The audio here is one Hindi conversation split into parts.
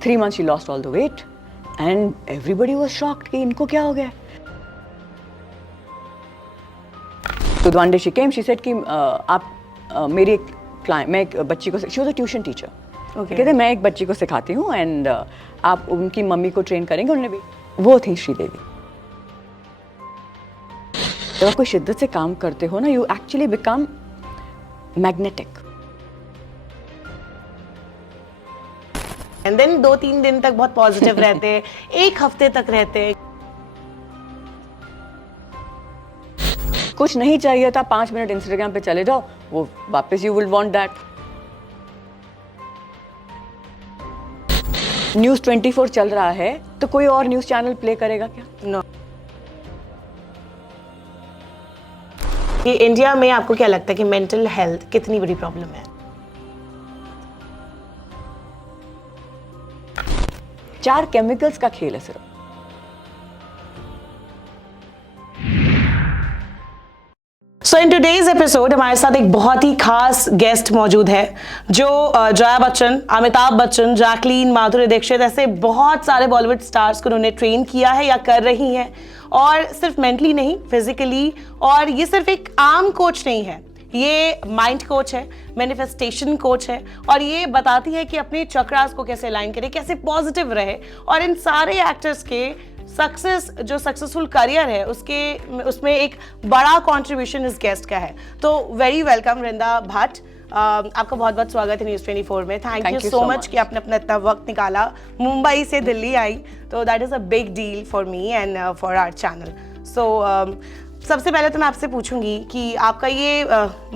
3 months she lost all the weight and everybody was shocked कि इनको क्या हो गया. So one day she came, she said कि आप मेरी एक क्लाइंट, मैं एक बच्ची को, she was a tuition teacher. कहते मैं एक बच्ची को सिखाती हूँ एंड आप उनकी मम्मी को ट्रेन करेंगे. उन्होंने भी, वो थी श्रीदेवी. जब आप कोई शिद्दत से काम करते हो ना, you actually become magnetic. And then 2-3 दिन तक बहुत पॉजिटिव रहते हैं, 1 हफ्ते तक रहते हैं. कुछ नहीं चाहिए था, 5 मिनट इंस्टाग्राम पे चले जाओ, वो वापस you will want that. News 24 चल रहा है तो कोई और न्यूज़ चैनल प्ले करेगा क्या? नो. ये इंडिया में आपको क्या लगता है कि मेंटल हेल्थ कितनी बड़ी प्रॉब्लम है? चार केमिकल्स का खेल है सिर्फ. सो इन टुडेज एपिसोड हमारे साथ एक बहुत ही खास गेस्ट मौजूद है जो जया बच्चन, अमिताभ बच्चन, जैकलीन, माधुरी दीक्षित ऐसे बहुत सारे बॉलीवुड स्टार्स को उन्होंने ट्रेन किया है या कर रही हैं. और सिर्फ मेंटली नहीं, फिजिकली. और ये सिर्फ एक आम कोच नहीं है, ये माइंड कोच है, मैनिफेस्टेशन कोच है. और ये बताती है कि अपने चक्रास को कैसे अलाइन करें, कैसे पॉजिटिव रहे. और इन सारे एक्टर्स के सक्सेस, जो सक्सेसफुल करियर है, उसमें एक बड़ा कंट्रीब्यूशन इस गेस्ट का है. तो वेरी वेलकम रिंदा भट्ट. आपका बहुत बहुत स्वागत है न्यूज़ 24 में. थैंक यू सो मच कि आपने अपना इतना वक्त निकाला. मुंबई से दिल्ली आई, तो that is a big deal for me and for our channel. So सबसे पहले तो मैं आपसे पूछूंगी कि आपका ये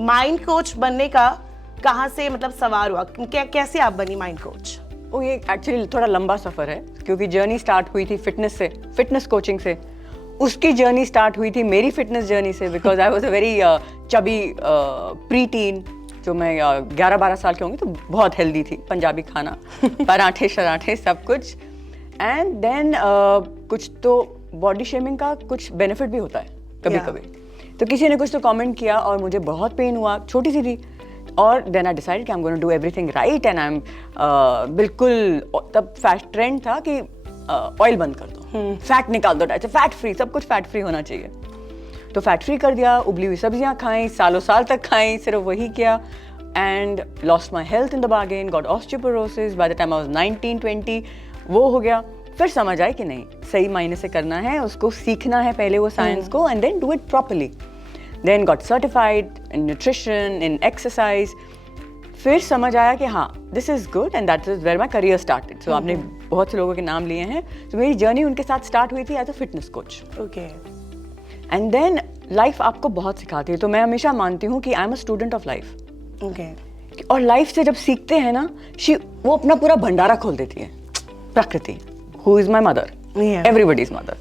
माइंड कोच बनने का कहाँ से मतलब सवार हुआ, कैसे आप बनी माइंड कोच? वो ये एक्चुअली थोड़ा लंबा सफ़र है, क्योंकि जर्नी स्टार्ट हुई थी फिटनेस से, फिटनेस कोचिंग से. उसकी जर्नी स्टार्ट हुई थी मेरी फिटनेस जर्नी से, because I was a very chubby pre tin. जो मैं 11-12 साल की होंगी तो बहुत हेल्दी थी. पंजाबी खाना, पराठे शराठे सब कुछ. एंड देन कुछ तो बॉडी शेमिंग का कुछ बेनिफिट भी होता है कभी कभी. तो किसी ने कुछ तो कमेंट किया और मुझे बहुत पेन हुआ. छोटी सी थी. और देन आई डिसाइडेड कि I am going to do everything right. And I am बिल्कुल, तब फैट ट्रेंड था कि ऑयल बंद कर दो, फैट निकाल दो, फैट फ्री, सब कुछ फैट फ्री होना चाहिए. तो फैट फ्री कर दिया, उबली हुई सब्जियां खाई, सालों साल तक खाई, सिर्फ वही किया. And lost my health in the bargain, got osteoporosis. By the time I was 19-20 वो हो गया. फिर समझ आया कि नहीं, सही मायने से करना है, उसको सीखना है पहले वो साइंस को, and then do it properly. Then got certified in nutrition, in exercise. फिर समझ आया कि हाँ, this is good and that is where my career started. So आपने बहुत से लोगों के नाम लिए हैं. तो मेरी जर्नी उनके साथ स्टार्ट हुई थी as a fitness coach. Okay. And then life आपको बहुत सिखाती है. तो मैं हमेशा मानती हूँ कि I am a student of life. Okay. और लाइफ से जब सीखते हैं ना, वो अपना पूरा भंडारा खोल देती है. प्रकृति, who is my mother, everybody is mother.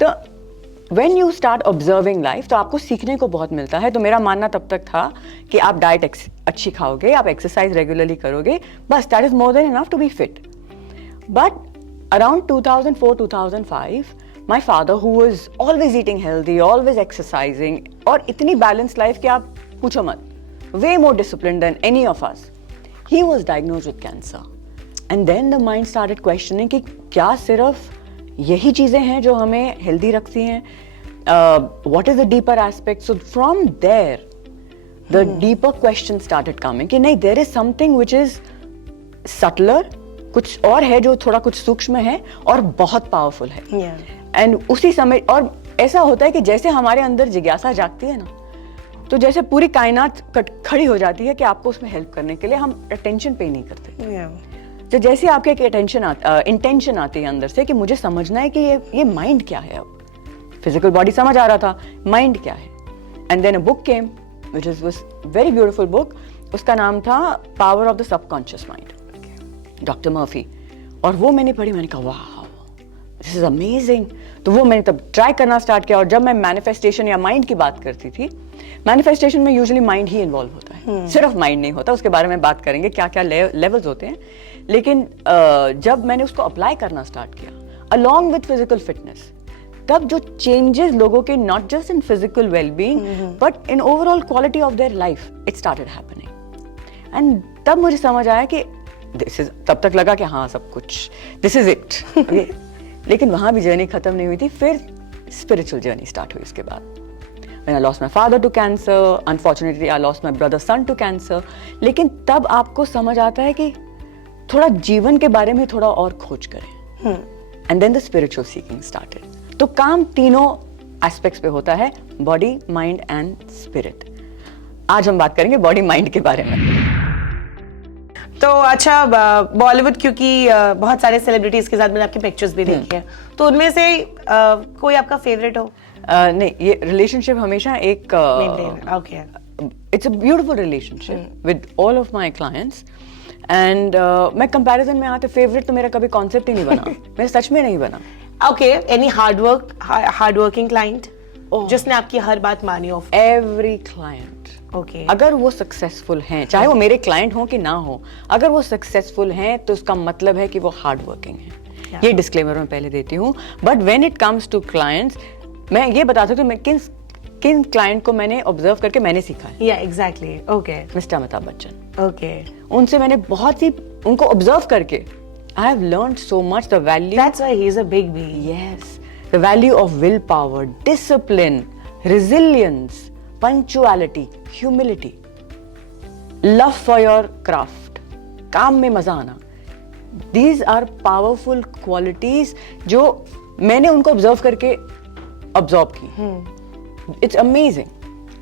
तो when you start observing life, तो आपको सीखने को बहुत मिलता है. तो मेरा मानना तब तक था कि आप डाइट अच्छी खाओगे, आप एक्सरसाइज रेगुलरली करोगे, बस that is more than enough to be fit. But around 2004-2005 my father, who was always eating healthy, always exercising, और इतनी balanced life कि आप पूछो मत, way more disciplined than any of us, he was diagnosed with cancer. And then the mind started questioning कि क्या सिर्फ यही चीज़ें हैं जो हमें healthy रखती हैं? What is the deeper aspect? So from there, the deeper question started coming कि नहीं, there is something which is subtler, कुछ और है जो थोड़ा कुछ सूक्ष्म है और बहुत पावरफुल है. एंड उसी समय, और ऐसा होता है कि जैसे हमारे अंदर जिज्ञासा जागती है ना, तो जैसे पूरी कायनात खड़ी हो जाती है कि आपको उसमें हेल्प करने के लिए. हम अटेंशन पे नहीं करते. तो जैसे आपके एक इंटेंशन आती है अंदर से कि मुझे समझना है कि ये माइंड क्या है. अब फिजिकल बॉडी समझ आ रहा था, माइंड क्या है. And then a book came which was very beautiful book. उसका नाम था power of the subconscious mind, doctor Murphy. और वो मैंने पढ़ी, मैंने कहा वाह, दिस इज अमेजिंग. तो वो मैंने तब ट्राई करना स्टार्ट किया. और जब मैं मैनिफेस्टेशन या माइंड की बात करती थी, मैनिफेस्टेशन में यूजुअली माइंड ही इन्वॉल्व होता है, सिर्फ माइंड नहीं होता. उसके बारे में बात करेंगे क्या क्या लेवल्स होते हैं. लेकिन जब मैंने उसको अप्लाई करना स्टार्ट किया अलॉन्ग विद फिजिकल फिटनेस, तब जो चेंजेस लोगों के, not just in physical wellbeing but in overall quality of their life, it started happening. And तब मुझे समझ आया कि दिस इज, तब तक लगा कि हाँ सब कुछ दिस इज इट। लेकिन वहां भी जर्नी खत्म नहीं हुई थी, फिर स्पिरिचुअल जर्नी स्टार्ट हुई उसके बाद। When I lost my father to cancer, unfortunately I lost my brother's son to cancer, लेकिन तब आपको समझ आता है कि थोड़ा जीवन के बारे में थोड़ा और खोज करें। And then the spiritual seeking started. तो काम तीनों एस्पेक्ट्स पे होता है, बॉडी, माइंड एंड स्पिरिट। आज हम बात करेंगे बॉडी माइंड के बारे में। तो अच्छा, बॉलीवुड, क्योंकि बहुत सारे सेलिब्रिटीज के साथ मैंने आपके पिक्चर्स भी देखे हैं, तो उनमें से कोई आपका फेवरेट हो? नहीं, ये रिलेशनशिप हमेशा एक okay, it's a beautiful relationship with all of my clients. And मैं कंपैरिजन में आते, फेवरेट तो मेरा कभी कॉन्सेप्ट ही नहीं बना। मेरा सच में नहीं बना। Okay, any hard working client जिसने आपकी हर बात मानी हो? एवरी क्लाइंट, ओके, अगर वो सक्सेसफुल हैं, चाहे वो मेरे क्लाइंट हो कि ना हो, अगर वो सक्सेसफुल हैं तो उसका मतलब है कि वो हार्ड वर्किंग है। ये डिस्क्लेमर मैं पहले देती हूँ। But when it comes to clients, मैं ये बता सकती हूँ मैं किन क्लाइंट को मैंने ऑब्जर्व करके मैंने सीखा है। या exactly, okay, mister Amitabh Bachchan. Okay, उनसे मैंने बहुत ही, उनको ऑब्जर्व करके I have learned so much the value. That's why he is a big B. Yes, the value of will power, discipline, resilience, punctuality, humility, love for your craft, काम में मजा आना। These are powerful qualities जो मैंने उनको ऑब्जर्व करके ऑब्जर्व की। It's amazing,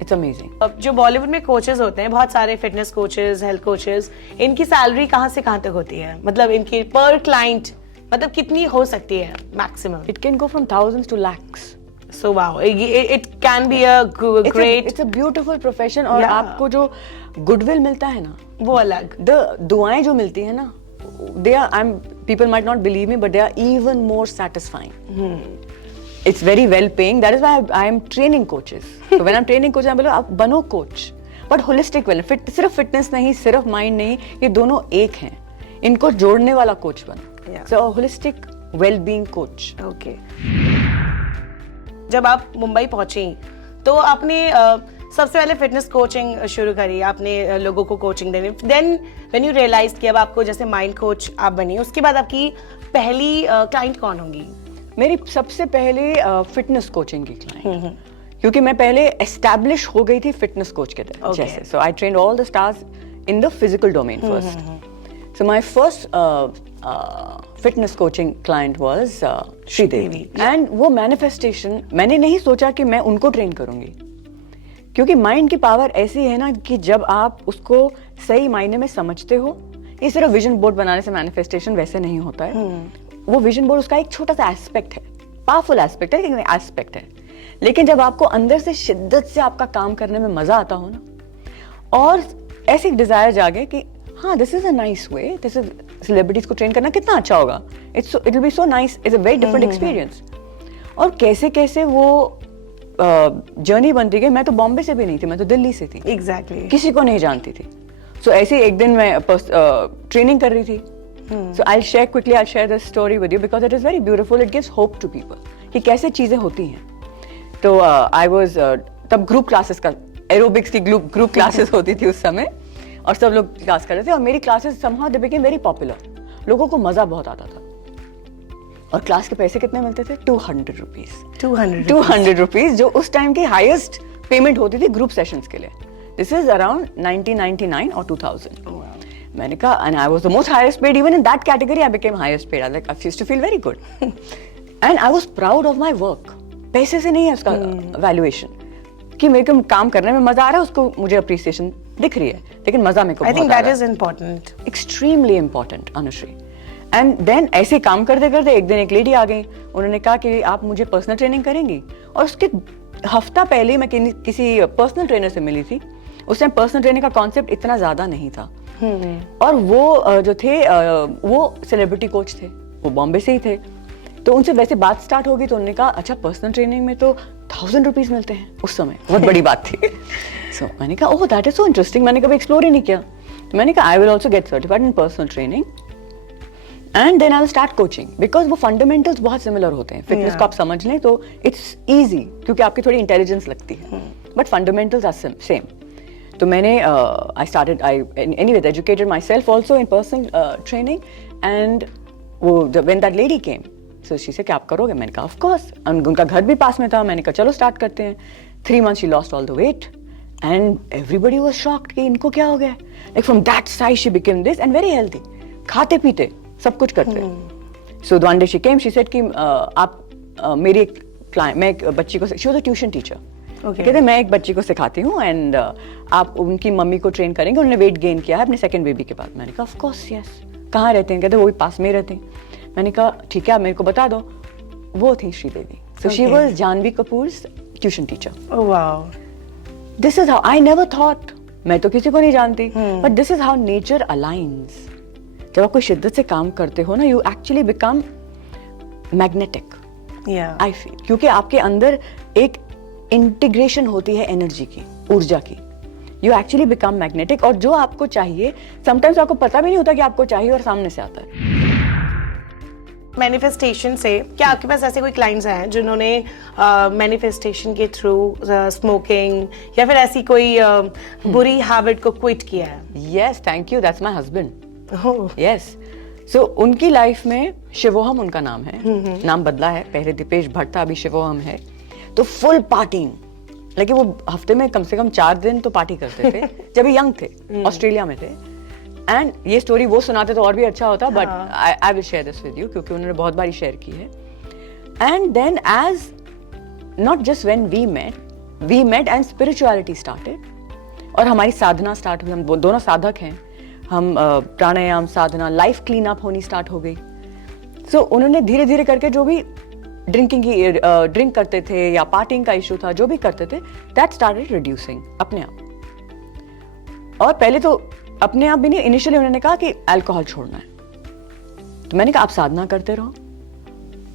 it's amazing. अब जो बॉलीवुड में कोचेस होते हैं, बहुत सारे फिटनेस कोचेस, हेल्थ कोचेस, इनकी सैलरी कहाँ से कहाँ तक होती है? मतलब इनकी पर क्लाइंट मतलब कितनी हो सकती है maximum? It can go from thousands to lakhs. So wow, it can be a great. It's a beautiful profession और Yeah. आपको जो गुडविल मिलता है ना, वो अलग। दुआएं जो मिलती है ना, people might not believe me, but they are even more satisfying. It's very well paying. That is why I am training coaches. So when I'm training coaches, I'm बोला आप बनो coach, but holistic well, सिर्फ fitness नहीं, सिर्फ mind नहीं, ये दोनों एक हैं। इनको जोड़ने वाला coach बनो। Yeah. So a holistic well-being coach. Okay. जब आप मुंबई पहुंची तो आपने सबसे पहले फिटनेस कोचिंग शुरू करी, आपने लोगों को कोचिंग देनी। देन व्हेन यू रियलाइज कि अब आपको जैसे माइंड कोच आप बनी, उसके बाद आपकी पहली क्लाइंट कौन होंगी? मेरी सबसे पहले फिटनेस कोचिंग की क्लाइंट, क्योंकि मैं पहले एस्टैब्लिश हो गई थी फिटनेस कोच के तहत। जैसे so I trained all the stars in the physical domain first. So my first fitness coaching client was Sridevi. And वो मैनिफेस्टेशन, मैंने नहीं सोचा कि मैं उनको ट्रेन करूंगी, क्योंकि माइंड की पावर ऐसी है ना कि जब आप उसको सही मायने में समझते हो, ये सिर्फ विजन बोर्ड बनाने से मैनिफेस्टेशन वैसे नहीं होता है। वो विजन बोर्ड उसका एक छोटा सा एस्पेक्ट है, पावरफुल एस्पेक्ट है, लेकिन एस्पेक्ट है। लेकिन जब आपको अंदर से शिद्दत से आपका काम करने में मजा आता हो ना, और ऐसी डिजायर जागे कि हाँ this is a nice way, this is, celebrities को ट्रेन करना कितना अच्छा होगा, it will be so nice, it's a very different experience. और कैसे कैसे वो जर्नी बनती गई। मैं तो बॉम्बे से भी नहीं थी, मैं तो दिल्ली से थी। एग्जैक्टली, किसी को नहीं जानती थी। सो ऐसे एक दिन मैं ट्रेनिंग कर रही थी। So I share quickly, I share this story with you because it is very beautiful, it gives hope to people कि कैसे चीजें होती हैं। तो आई वाज, तब ग्रुप क्लासेस का, एरोबिक्स की ग्रुप क्लासेस होती थी उस समय, और सब लोग क्लास कर रहे थे, और मेरी classes somehow they became very popular. लोगों को मजा बहुत आता था। और क्लास के पैसे कितने मिलते थे? 200 रुपीज। 200 रुपीज, जो उस टाइम की हाईएस्ट पेमेंट होती थी ग्रुप सेशंस के लिए। दिस इज अराउंड 1999 और 2000। मैंने कहा, and I was the most highest paid, even in that category I became highest paid. I used to feel very good. And I was proud of my work. पैसे से नहीं है उसका वैल्यूएशन, कि मेरे को काम करने में मजा आ रहा है, उसको मुझे अप्रिसिएशन दिख रही है, लेकिन मजा मेरे को I think that is important, extremely important Anushree. And then ऐसे काम करते करते एक दिन एक लेडी आ गई, उन्होंने कहा कि आप मुझे पर्सनल ट्रेनिंग करेंगी। और उसके हफ्ता पहले मैं किसी पर्सनल ट्रेनर से मिली थी। उस टाइम पर्सनल ट्रेनिंग का कॉन्सेप्ट इतना ज्यादा नहीं था। और वो जो थे वो सेलिब्रिटी कोच थे, वो बॉम्बे से ही थे। तो उनसे वैसे बात स्टार्ट होगी, तो उन्होंने कहा अच्छा पर्सनल ट्रेनिंग में तो 1000 रुपीज मिलते हैं। उस समय बहुत बड़ी बात थी। सो मैंने कहा oh that is so interesting, मैंने कभी एक्सप्लोर ही नहीं किया। तो मैंने कहा I will also get certified in personal training and then I will start coaching, because वो फंडामेंटल्स बहुत सिमिलर होते हैं। फिटनेस को आप समझ लें तो इट्स ईजी, क्योंकि आपकी थोड़ी इंटेलिजेंस लगती है, बट फंडामेंटल्स आर सेम। तो मैंने anyway educated myself also in personal training, and when that lady came, so she said, क्या आप करोगे? मैंने कहा of course, उनका घर भी पास में था, मैंने कहा चलो स्टार्ट करते हैं. 3 months she lost all the weight and everybody was shocked कि इनको क्या हो गया. Like from that size she became this and very healthy, खाते पीते सब कुछ करते. So one day she came, she said कि आप मेरी एक क्लाइंट, मैं एक बच्ची को, she was a tuition teacher. कहते मैं एक बच्ची को सिखाती हूँ एंड आप उनकी मम्मी को ट्रेन करेंगे, उन्होंने वेट गेन किया है अपने सेकंड बेबी के बाद. मैंने कहा ऑफ कोर्स यस. कहाँ रहते हैं? कहते वो भी पास में ही रहते हैं. मैंने कहा ठीक है, आप मेरे को बता दो. वो थी Sridevi. So she was Janhvi Kapoor's tuition teacher. Oh wow. This is how I never thought, मैं तो किसी को नहीं जानती, but this is how nature aligns. जब आप कोई शिद्दत से काम करते हो ना, you actually become magnetic. I feel, क्योंकि आपके अंदर एक इंटीग्रेशन होती है एनर्जी की, ऊर्जा की. यू एक्चुअली बिकम मैग्नेटिक, और जो आपको चाहिए समटाइम्स आपको पता भी नहीं होता कि आपको चाहिए और सामने से आता है. मैनिफेस्टेशन से क्या आपके पास ऐसे कोई क्लाइंट्स हैं जिन्होंने मैनिफेस्टेशन के थ्रू स्मोकिंग या फिर ऐसी कोई बुरी हैबिट को क्विट किया है? Yes, thank you, that's my husband. Yes. So उनकी लाइफ में शिवोहम उनका नाम है. नाम बदला है, पहले दीपेश भट्ट था, अभी शिवोहम है. तो फुल पार्टिंग, लेकिन वो हफ्ते में कम से कम 4 दिन तो पार्टी करते थे जब ये यंग थे, ऑस्ट्रेलिया में थे. एंड ये स्टोरी वो सुनाते तो और भी अच्छा होता, but I will share this with you क्योंकि उन्होंने बहुत बारी शेयर की है. And then as not just when we met and spirituality started, और हमारी साधना स्टार्ट हुई. हम दोनों साधक हैं. हम प्राणायाम, साधना, लाइफ क्लीन अप होनी स्टार्ट हो गई. सो उन्होंने धीरे धीरे करके जो भी ड्रिंक करते थे या पार्टिंग का इशू था, जो भी करते थे, दैट स्टार्टेड रिड्यूसिंग अपने आप. और पहले तो अपने आप भी नहीं, इनिशियली उन्होंने कहा कि अल्कोहल छोड़ना है. तो मैंने कहा आप साधना करते रहो,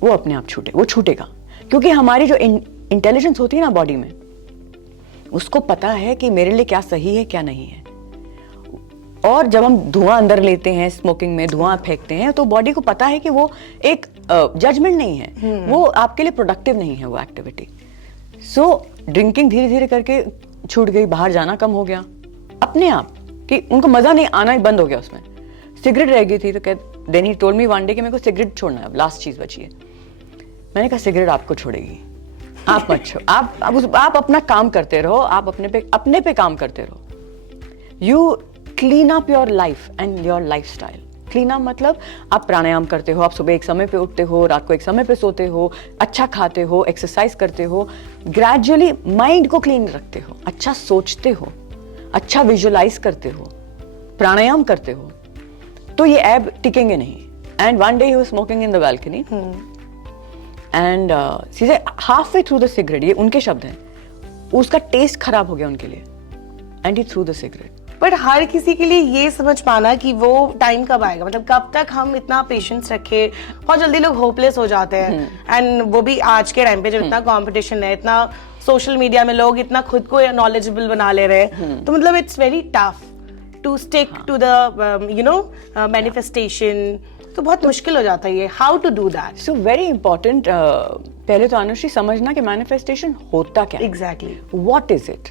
वो अपने आप छूटेगा. क्योंकि हमारी जो इंटेलिजेंस होती है ना बॉडी में, उसको पता है कि मेरे लिए क्या सही है क्या नहीं है. और जब हम धुआं अंदर लेते हैं, स्मोकिंग में धुआं फेंकते हैं, तो बॉडी को पता है कि वो एक जजमेंट नहीं है, वो आपके लिए प्रोडक्टिव नहीं है वो एक्टिविटी. सो ड्रिंकिंग धीरे धीरे करके छूट गई, बाहर जाना कम हो गया अपने आप, कि उनको मजा नहीं आना ही बंद हो गया उसमें. सिगरेट रह गई थी, तो then he told me one day कि मेरे को सिगरेट छोड़ना है, अब लास्ट चीज बची है. मैंने कहा सिगरेट आपको छोड़ेगी, आप मत छोड़ो. आप अपना काम करते रहो, आप अपने पे काम करते रहो. You clean up your life and your lifestyle. Clean up मतलब आप प्राणायाम करते हो, आप सुबह एक समय पे उठते हो, रात को एक समय पे सोते हो, अच्छा खाते हो, एक्सरसाइज करते हो, ग्रेजुअली माइंड को क्लीन रखते हो, अच्छा सोचते हो, अच्छा विजुअलाइज करते हो, प्राणायाम करते हो, तो ये ऐब टिकेंगे नहीं. And one day he was smoking in the balcony and सीधे half way through the cigarette, ये उनके शब्द हैं, उसका टेस्ट खराब हो गया उनके लिए, and he through the cigarette. But हर किसी के लिए ये समझ पाना कि वो टाइम कब आएगा, मतलब कब तक हम इतना पेशेंस रखे. बहुत जल्दी लोग होपलेस हो जाते हैं. एंड वो भी आज के टाइम पे जब इतना कंपटीशन है, इतना सोशल मीडिया में लोग इतना खुद को नॉलेजेबल बना ले रहे हैं, तो मतलब it's very tough to stick to the manifestation. तो बहुत मुश्किल हो जाता है ये. How to do that? So very important. पहले तो अनुश्री समझना कि मैनिफेस्टेशन होता क्या है. एग्जैक्टली. What is it?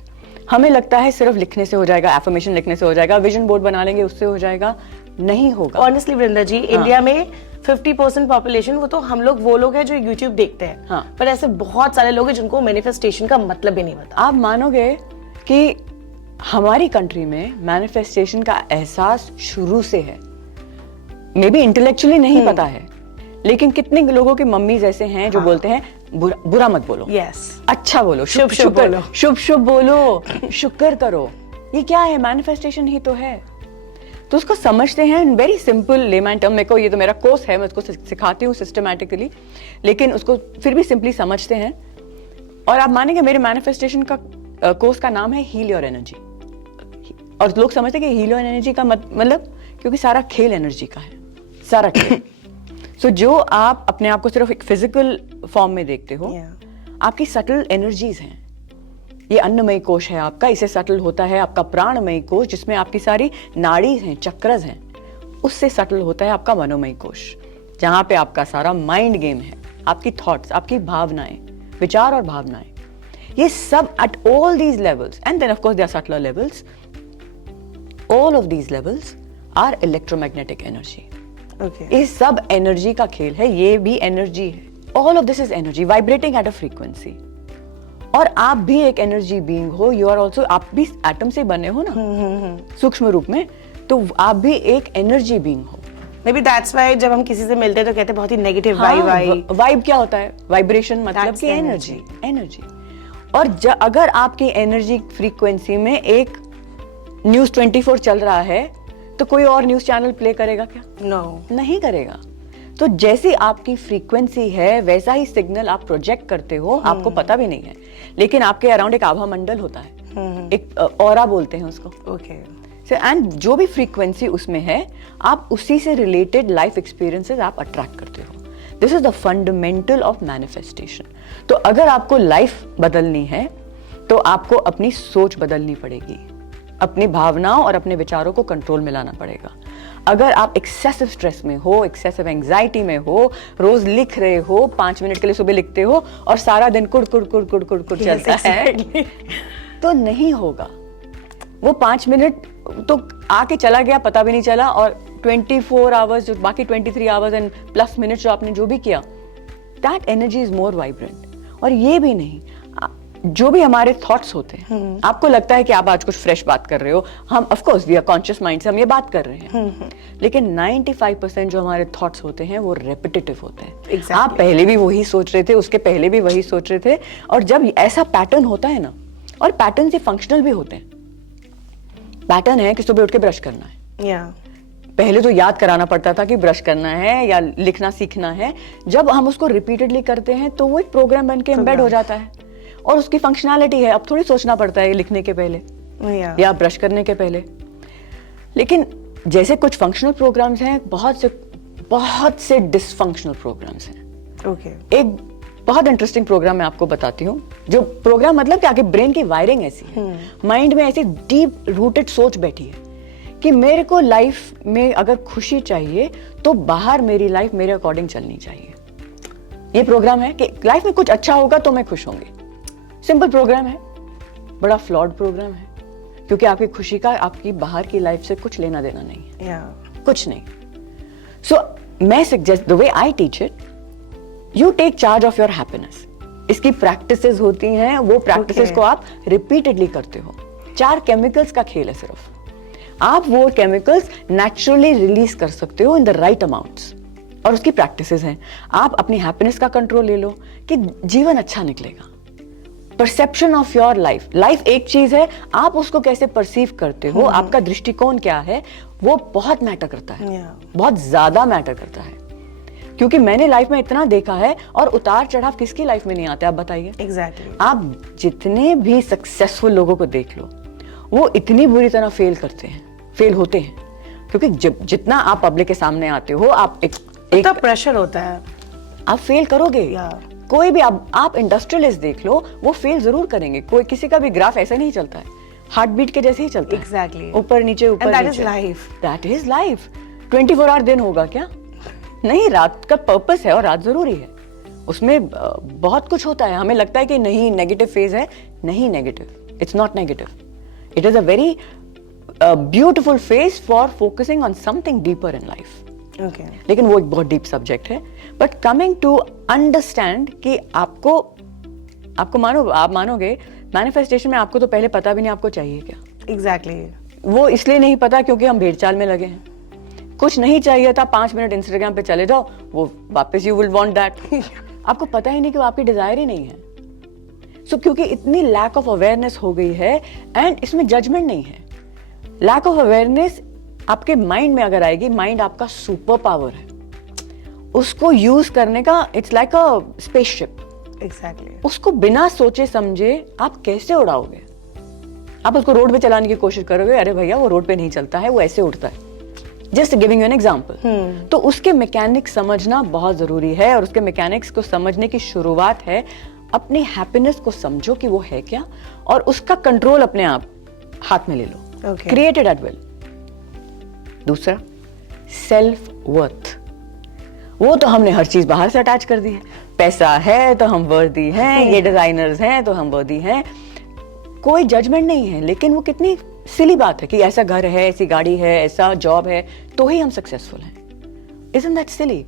हमें लगता है सिर्फ लिखने से हो जाएगा, एफर्मेशन लिखने से हो जाएगा, विजन बोर्ड बना लेंगे उससे हो जाएगा. नहीं होगा. ऑनेस्टली वृंदा जी, इंडिया में 50% पॉपुलेशन, वो तो हम लोग वो लोग हैं जो यूट्यूब देखते हैं. हाँ. पर ऐसे बहुत सारे लोग हैं जिनको मैनिफेस्टेशन का मतलब ही नहीं पता. आप मानोगे कि हमारी कंट्री में मैनिफेस्टेशन का एहसास शुरू से है. मे बी इंटेलेक्चुअली नहीं पता है, लेकिन कितने लोगों की मम्मीज ऐसे हैं जो बोलते हैं बुरा मत बोलो, अच्छा बोलो, शुभ बोलो, शुभ बोलो, शुक्र करो. ये क्या है? मैनिफेस्टेशन ही तो है. तो उसको समझते हैं वेरी सिंपल लेमैन टर्म. मेरे को ये तो मेरा कोर्स है, मैं उसको सिखाती हूँ सिस्टमैटिकली, लेकिन उसको फिर भी सिंपली समझते हैं. और आप मानेंगे मेरे मैनिफेस्टेशन का कोर्स का नाम है हील योर एनर्जी. और लोग समझते हैं कि हील योर एनर्जी का मतलब, क्योंकि सारा खेल एनर्जी का है, सारा खेल. सो जो आप अपने आप को सिर्फ एक फिजिकल फॉर्म में देखते हो, आपकी सटल एनर्जीज हैं. ये अन्नमय कोश है आपका, इससे सटल होता है आपका प्राणमय कोश, जिसमें आपकी सारी नाड़ी हैं, चक्रस हैं. उससे सटल होता है आपका मनोमय कोश, जहां पे आपका सारा माइंड गेम है, आपकी थॉट्स, आपकी भावनाएं, विचार और भावनाएं. ये सब at all these levels, and then of course there are subtler levels, all of these levels are electromagnetic energy. Okay. ये सब एनर्जी का खेल है, ये भी एनर्जी है. All of this is energy vibrating at a frequency. और आप भी एक एनर्जी बीइंग हो, यू आर ऑल्सो, आप भी एटम से बने हो ना सूक्ष्म रूप में, तो आप भी एक एनर्जी बीइंग हो. मे बी दैट्स वाई जब हम किसी से मिलते हैं तो कहते हैं बहुत ही नेगेटिव वाइब. वाइब क्या होता है? वाइब्रेशन मतलब That's कि energy. एनर्जी. और अगर आपकी एनर्जी फ्रीक्वेंसी में एक न्यूज 24 चल रहा है तो कोई और न्यूज चैनल प्ले करेगा क्या? नो. नहीं करेगा. तो जैसी आपकी फ्रीक्वेंसी है वैसा ही सिग्नल आप प्रोजेक्ट करते हो, आपको पता भी नहीं है, लेकिन आपके अराउंड एक आभा मंडल होता है, एक ऑरा बोलते हैं उसको. ओके. एंड जो भी फ्रीक्वेंसी उसमें है, आप उसी से रिलेटेड लाइफ एक्सपीरियंसेस आप अट्रैक्ट करते हो. This is the fundamental of manifestation. तो अगर आपको लाइफ बदलनी है तो आपको अपनी सोच बदलनी पड़ेगी, अपनी भावनाओं और अपने विचारों को कंट्रोल में लाना पड़ेगा. अगर आप एक्सेसिव स्ट्रेस में हो, एक्सेसिव एंजाइटी में हो, रोज लिख रहे हो, 5 मिनट के लिए सुबह लिखते हो और सारा दिन कुड़ कुड़ कुड़ कुड़ कुड़ कुड़ चलता है तो नहीं होगा. वो 5 मिनट तो आके चला गया, पता भी नहीं चला, और 24 आवर्स जो बाकी 23 आवर्स एंड प्लस मिनट जो आपने जो भी किया, that energy is more vibrant. और ये भी नहीं, जो भी हमारे थॉट्स होते हैं, आपको लगता है कि आप आज कुछ फ्रेश बात कर रहे हो, हम of course we are conscious mind से हम ये बात कर रहे हैं, लेकिन 95% जो हमारे थॉट्स होते हैं वो रेपिटेटिव होते हैं. Exactly. आप पहले भी वही सोच रहे थे, उसके पहले भी वही सोच रहे थे, और जब ऐसा पैटर्न होता है ना, और पैटर्न से फंक्शनल भी होते हैं. पैटर्न है कि सुबह उठ के ब्रश करना है. या पहले तो याद कराना पड़ता था कि ब्रश करना है या लिखना सीखना है. जब हम उसको रिपीटेडली करते हैं तो वो एक प्रोग्राम बन के एम्बेड हो जाता है और उसकी फंक्शनैलिटी है. अब थोड़ी सोचना पड़ता है लिखने के पहले या ब्रश करने के पहले. लेकिन जैसे कुछ फंक्शनल प्रोग्राम्स हैं, बहुत से डिसफंक्शनल प्रोग्राम्स हैं. ओके. एक बहुत इंटरेस्टिंग प्रोग्राम मैं आपको बताती हूँ. जो प्रोग्राम मतलब कि आपके ब्रेन की वायरिंग ऐसी है, माइंड में ऐसी डीप रूटेड सोच बैठी है कि मेरे को लाइफ में अगर खुशी चाहिए तो बाहर मेरी लाइफ मेरे अकॉर्डिंग चलनी चाहिए. ये प्रोग्राम है कि लाइफ में कुछ अच्छा होगा तो मैं खुश होंगी. सिंपल प्रोग्राम है, बड़ा फ्लॉड प्रोग्राम है, क्योंकि आपकी खुशी का आपकी बाहर की लाइफ से कुछ लेना देना नहीं है. कुछ नहीं. सो मैं suggest, the way I teach it, you take charge of your happiness. इसकी प्रैक्टिसेस होती हैं, वो प्रैक्टिसेस को आप रिपीटेडली करते हो. 4 केमिकल्स का खेल है सिर्फ. आप वो केमिकल्स नेचुरली रिलीज कर सकते हो इन द राइट अमाउंट्स, और उसकी प्रैक्टिसेस हैं. आप अपनी हैप्पीनेस का कंट्रोल ले लो कि जीवन अच्छा निकलेगा. परसेप्शन ऑफ योर लाइफ एक चीज है, आप उसको कैसे परसीव करते हो, आपका दृष्टिकोण क्या है, वो बहुत मैटर करता है. बहुत ज्यादा मैटर करता है. क्योंकि मैंने लाइफ में इतना देखा है, और उतार चढ़ाव किसकी लाइफ में नहीं आते, आप बताइए. एग्जैक्टली. आप जितने भी सक्सेसफुल लोगों को देख लो, वो इतनी बुरी तरह फेल होते हैं, क्योंकि जितना आप पब्लिक के सामने आते हो, आप एक प्रेशर होता है, आप फेल करोगे. कोई भी आप इंडस्ट्रियलिस्ट देख लो, वो फेल जरूर करेंगे. कोई किसी का भी ग्राफ ऐसा नहीं चलता है, हार्ट बीट के जैसे ही चलता है. एग्जैक्टली. ऊपर नीचे ऊपर नीचे. That is life. 24 आवर दिन होगा क्या? नहीं, रात का पर्पस है और रात जरूरी है. उसमें बहुत कुछ होता है. हमें लगता है कि नहीं नेगेटिव फेज है. नहीं, negative, it's not negative. It is a very beautiful phase for focusing on something deeper in life. Okay. लेकिन वो एक बहुत डीप सब्जेक्ट है. बट कमिंग टू अंडरस्टैंड कि आपको आप मानोगे, मैनिफेस्टेशन में आपको तो पहले पता भी नहीं आपको चाहिए क्या. एग्जैक्टली. वो इसलिए नहीं पता क्योंकि हम भेड़चाल में लगे हैं. कुछ नहीं चाहिए था, 5 मिनट इंस्टाग्राम पे चले जाओ, वो वापस यू विल वांट दैट. आपको पता ही नहीं कि वो आपकी डिजायर ही नहीं है. सो क्योंकि इतनी लैक ऑफ अवेयरनेस हो गई है, एंड इसमें जजमेंट नहीं है. लैक ऑफ अवेयरनेस आपके माइंड में अगर आएगी, माइंड आपका सुपर पावर है, उसको यूज करने का, it's like a spaceship. Exactly. उसको बिना सोचे समझे आप कैसे उड़ाओगे? आप उसको रोड पे चलाने की कोशिश करोगे, अरे भैया वो रोड पे नहीं चलता है, वो ऐसे उड़ता है. Just giving you an example. तो उसके मैकेनिक्स समझना बहुत जरूरी है, और उसके मैकेनिक्स को समझने की शुरुआत है अपनी हैप्पीनेस को समझो कि वो है क्या, और उसका कंट्रोल अपने आप हाथ में ले लो. Created at will. दूसरा, सेल्फ वर्थ. वो तो हमने हर चीज बाहर से अटैच कर दी है. पैसा है तो हम वर्दी हैं, ये डिजाइनर्स हैं तो हम वर्दी हैं. कोई जजमेंट नहीं है, लेकिन वो कितनी सिली बात है कि ऐसा घर है, ऐसी गाड़ी है, ऐसा जॉब है तो ही हम सक्सेसफुल हैं. Isn't that silly?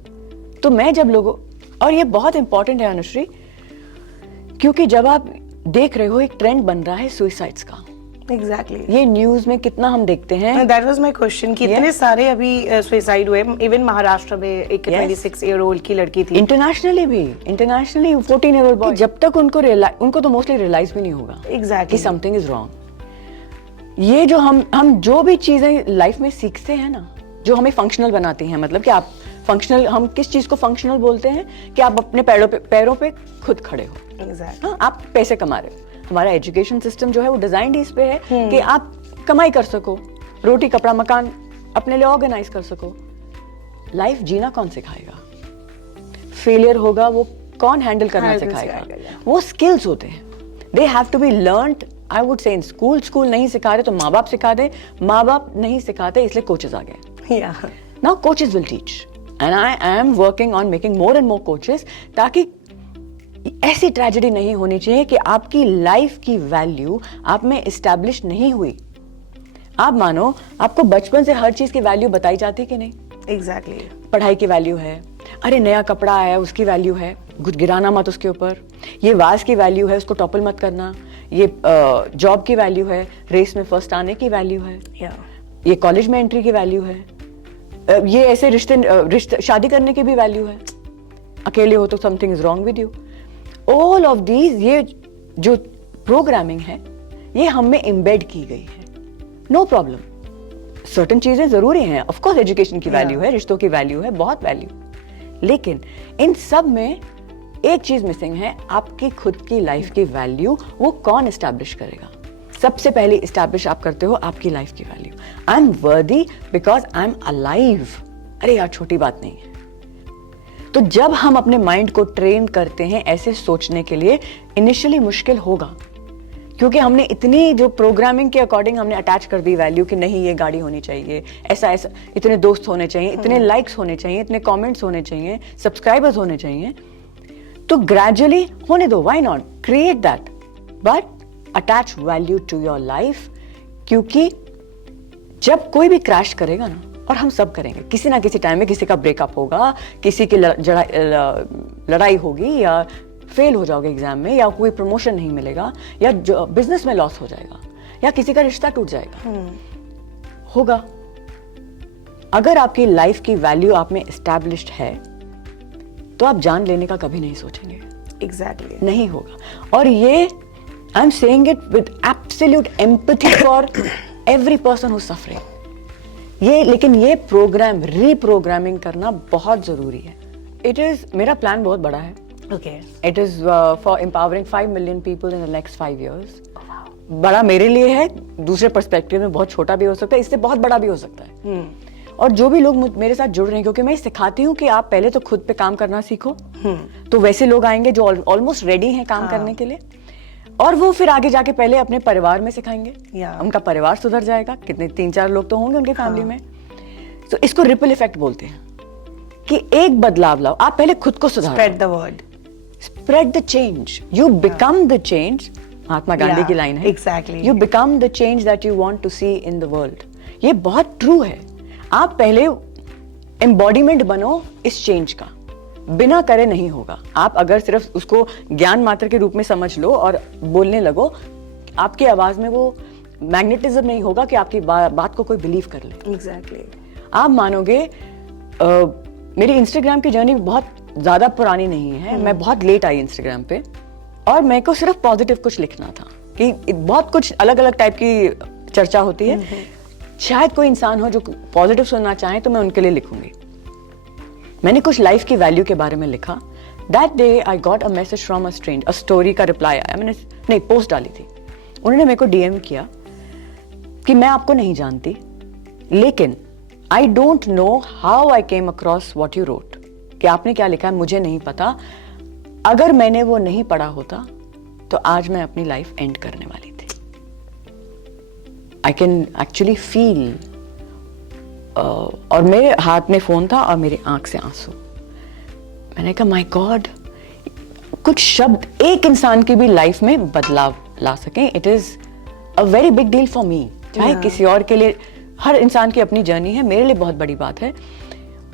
तो मैं जब लोगों, और ये बहुत इंपॉर्टेंट है अनुश्री, क्योंकि जब आप देख रहे हो एक ट्रेंड बन रहा है सुसाइड्स का. एग्जैक्टली. ये न्यूज में कितना हम देखते हैं. दैट वाज माय क्वेश्चन कि इतने सारे अभी सुसाइड हुए. इवन महाराष्ट्र में एक 26 ईयर ओल्ड की लड़की थी. Internationally 14 year old boy. जब तक उनको तो मोस्टली रियलाइज भी नहीं होगा एग्जैक्टली कि समथिंग इज रॉन्ग. ये जो हम जो भी चीजें लाइफ में सीखते हैं ना, जो हमें फंक्शनल बनाती हैं, मतलब कि आप फंक्शनल, हम किस चीज को फंक्शनल बोलते हैं कि आप अपने पैरों पे खुद खड़े हो. एग्जैक्टली. हाँ, आप पैसे कमा रहे हो. हमारा एजुकेशन सिस्टम जो है वो डिजाइंड इस पे है कि आप कमाई कर सको, रोटी कपड़ा मकान अपने लिए ऑर्गेनाइज कर सको. लाइफ जीना कौन सिखाएगा? फेलियर होगा वो कौन हैंडल करना सिखाएगा? वो स्किल्स होते हैं. They have to be learned. I would say in school नहीं सिखा रहे तो माँ बाप सिखा दे. माँ बाप नहीं सिखाते इसलिए कोचेस आ गए. Now coaches will teach and I am working on making more and more coaches, ताकि ऐसी ट्रेजेडी नहीं होनी चाहिए कि आपकी लाइफ की वैल्यू आप में एस्टैब्लिश नहीं हुई. आप मानो आपको बचपन से हर चीज की वैल्यू बताई जाती कि नहीं. एग्जैक्टली. पढ़ाई की वैल्यू है, अरे नया कपड़ा आया उसकी वैल्यू है, कुछ गिराना मत उसके ऊपर. ये वाज की वैल्यू है, उसको टॉपल मत करना. ये जॉब की वैल्यू है, रेस में फर्स्ट आने की वैल्यू है. ये कॉलेज में एंट्री की वैल्यू है. ये ऐसे रिश्ते शादी करने की भी वैल्यू है. अकेले हो तो something is wrong with you. All of these, ये जो प्रोग्रामिंग है ये हम में एम्बेड की गई है. नो प्रॉब्लम, सर्टेन चीजें जरूरी हैं. ऑफ कोर्स एजुकेशन की वैल्यू है, रिश्तों की वैल्यू है, बहुत वैल्यू. लेकिन इन सब में एक चीज मिसिंग है, आपकी खुद की लाइफ की वैल्यू. वो कौन एस्टैब्लिश करेगा? सबसे पहले एस्टैब्लिश आप करते हो आपकी लाइफ की वैल्यू. आई एम वर्दी बिकॉज आई एम अलाइव. अरे यार, छोटी बात नहीं है. तो जब हम अपने माइंड को ट्रेन करते हैं ऐसे सोचने के लिए, इनिशियली मुश्किल होगा, क्योंकि हमने इतनी जो प्रोग्रामिंग के अकॉर्डिंग हमने अटैच कर दी वैल्यू कि नहीं ये गाड़ी होनी चाहिए, ऐसा ऐसा, इतने दोस्त होने चाहिए, इतने लाइक्स होने चाहिए, इतने कमेंट्स होने चाहिए, सब्सक्राइबर्स होने चाहिए. तो ग्रेजुअली होने दो, why not create that, but attach value to your life. क्योंकि जब कोई भी क्रैश करेगा ना, और हम सब करेंगे किसी ना किसी टाइम में, किसी का ब्रेकअप होगा, किसी की लड़ाई होगी, या फेल हो जाओगे एग्जाम में, या कोई प्रमोशन नहीं मिलेगा, या बिजनेस में लॉस हो जाएगा, या किसी का रिश्ता टूट जाएगा. होगा. अगर आपकी लाइफ की वैल्यू आप में एस्टैब्लिश्ड है तो आप जान लेने का कभी नहीं सोचेंगे. एग्जैक्टली. नहीं होगा. और ये I am saying it with absolute empathy for every person who suffering. लेकिन ये प्रोग्राम रीप्रोग्रामिंग करना बहुत जरूरी है. इट इज, मेरा प्लान बहुत बड़ा है. Okay. It is for empowering 5 million people in the next 5 years. बड़ा मेरे लिए है, दूसरे पर्सपेक्टिव में बहुत छोटा भी हो सकता है, इससे बहुत बड़ा भी हो सकता है. और जो भी लोग मेरे साथ जुड़ रहे हैं, क्योंकि मैं सिखाती हूँ कि आप पहले तो खुद पे काम करना सीखो, तो वैसे लोग आएंगे जो ऑलमोस्ट रेडी हैं काम करने के लिए, और वो फिर आगे जाके पहले अपने परिवार में सिखाएंगे. उनका परिवार सुधर जाएगा. कितने 3-4 लोग तो होंगे उनकी फैमिली में. तो इसको रिपल इफेक्ट बोलते हैं कि एक बदलाव लाओ. आप पहले खुद को सुधारो. Spread the word. Spread the change. You become the change. Mahatma Gandhi की लाइन है. Exactly. You become the change that you want to see in the world. ये बहुत ट्रू है. आप पहले एम्बॉडीमेंट बनो इस चेंज का. बिना करे नहीं होगा. आप अगर सिर्फ उसको ज्ञान मात्र के रूप में समझ लो और बोलने लगो, आपकी आवाज में वो मैग्नेटिज्म नहीं होगा कि आपकी बात को कोई बिलीव कर ले. एग्जैक्टली. आप मानोगे, मेरी इंस्टाग्राम की जर्नी बहुत ज्यादा पुरानी नहीं है. मैं बहुत लेट आई इंस्टाग्राम पे, और मेरे को सिर्फ पॉजिटिव कुछ लिखना था. कि बहुत कुछ अलग अलग टाइप की चर्चा होती है. शायद कोई इंसान हो जो पॉजिटिव सुनना चाहे तो मैं उनके लिए लिखूंगी. मैंने कुछ लाइफ की वैल्यू के बारे में लिखा. That day I got a message from a stranger. A story का रिप्लाई आया. मैंने नहीं, पोस्ट डाली थी. उन्होंने मेरे को डीएम किया कि मैं आपको नहीं जानती, लेकिन I don't know how I came across what you wrote. कि आपने क्या लिखा है मुझे नहीं पता. अगर मैंने वो नहीं पढ़ा होता तो आज मैं अपनी लाइफ एंड करने वाली थी. I can actually feel. और मेरे हाथ में फोन था और मेरी आंख से आंसू. मैंने कहा माय गॉड, कुछ शब्द एक इंसान की भी लाइफ में बदलाव ला सकें. It is a very big deal for मी. चाहे किसी और के लिए, हर इंसान की अपनी जर्नी है, मेरे लिए बहुत बड़ी बात है।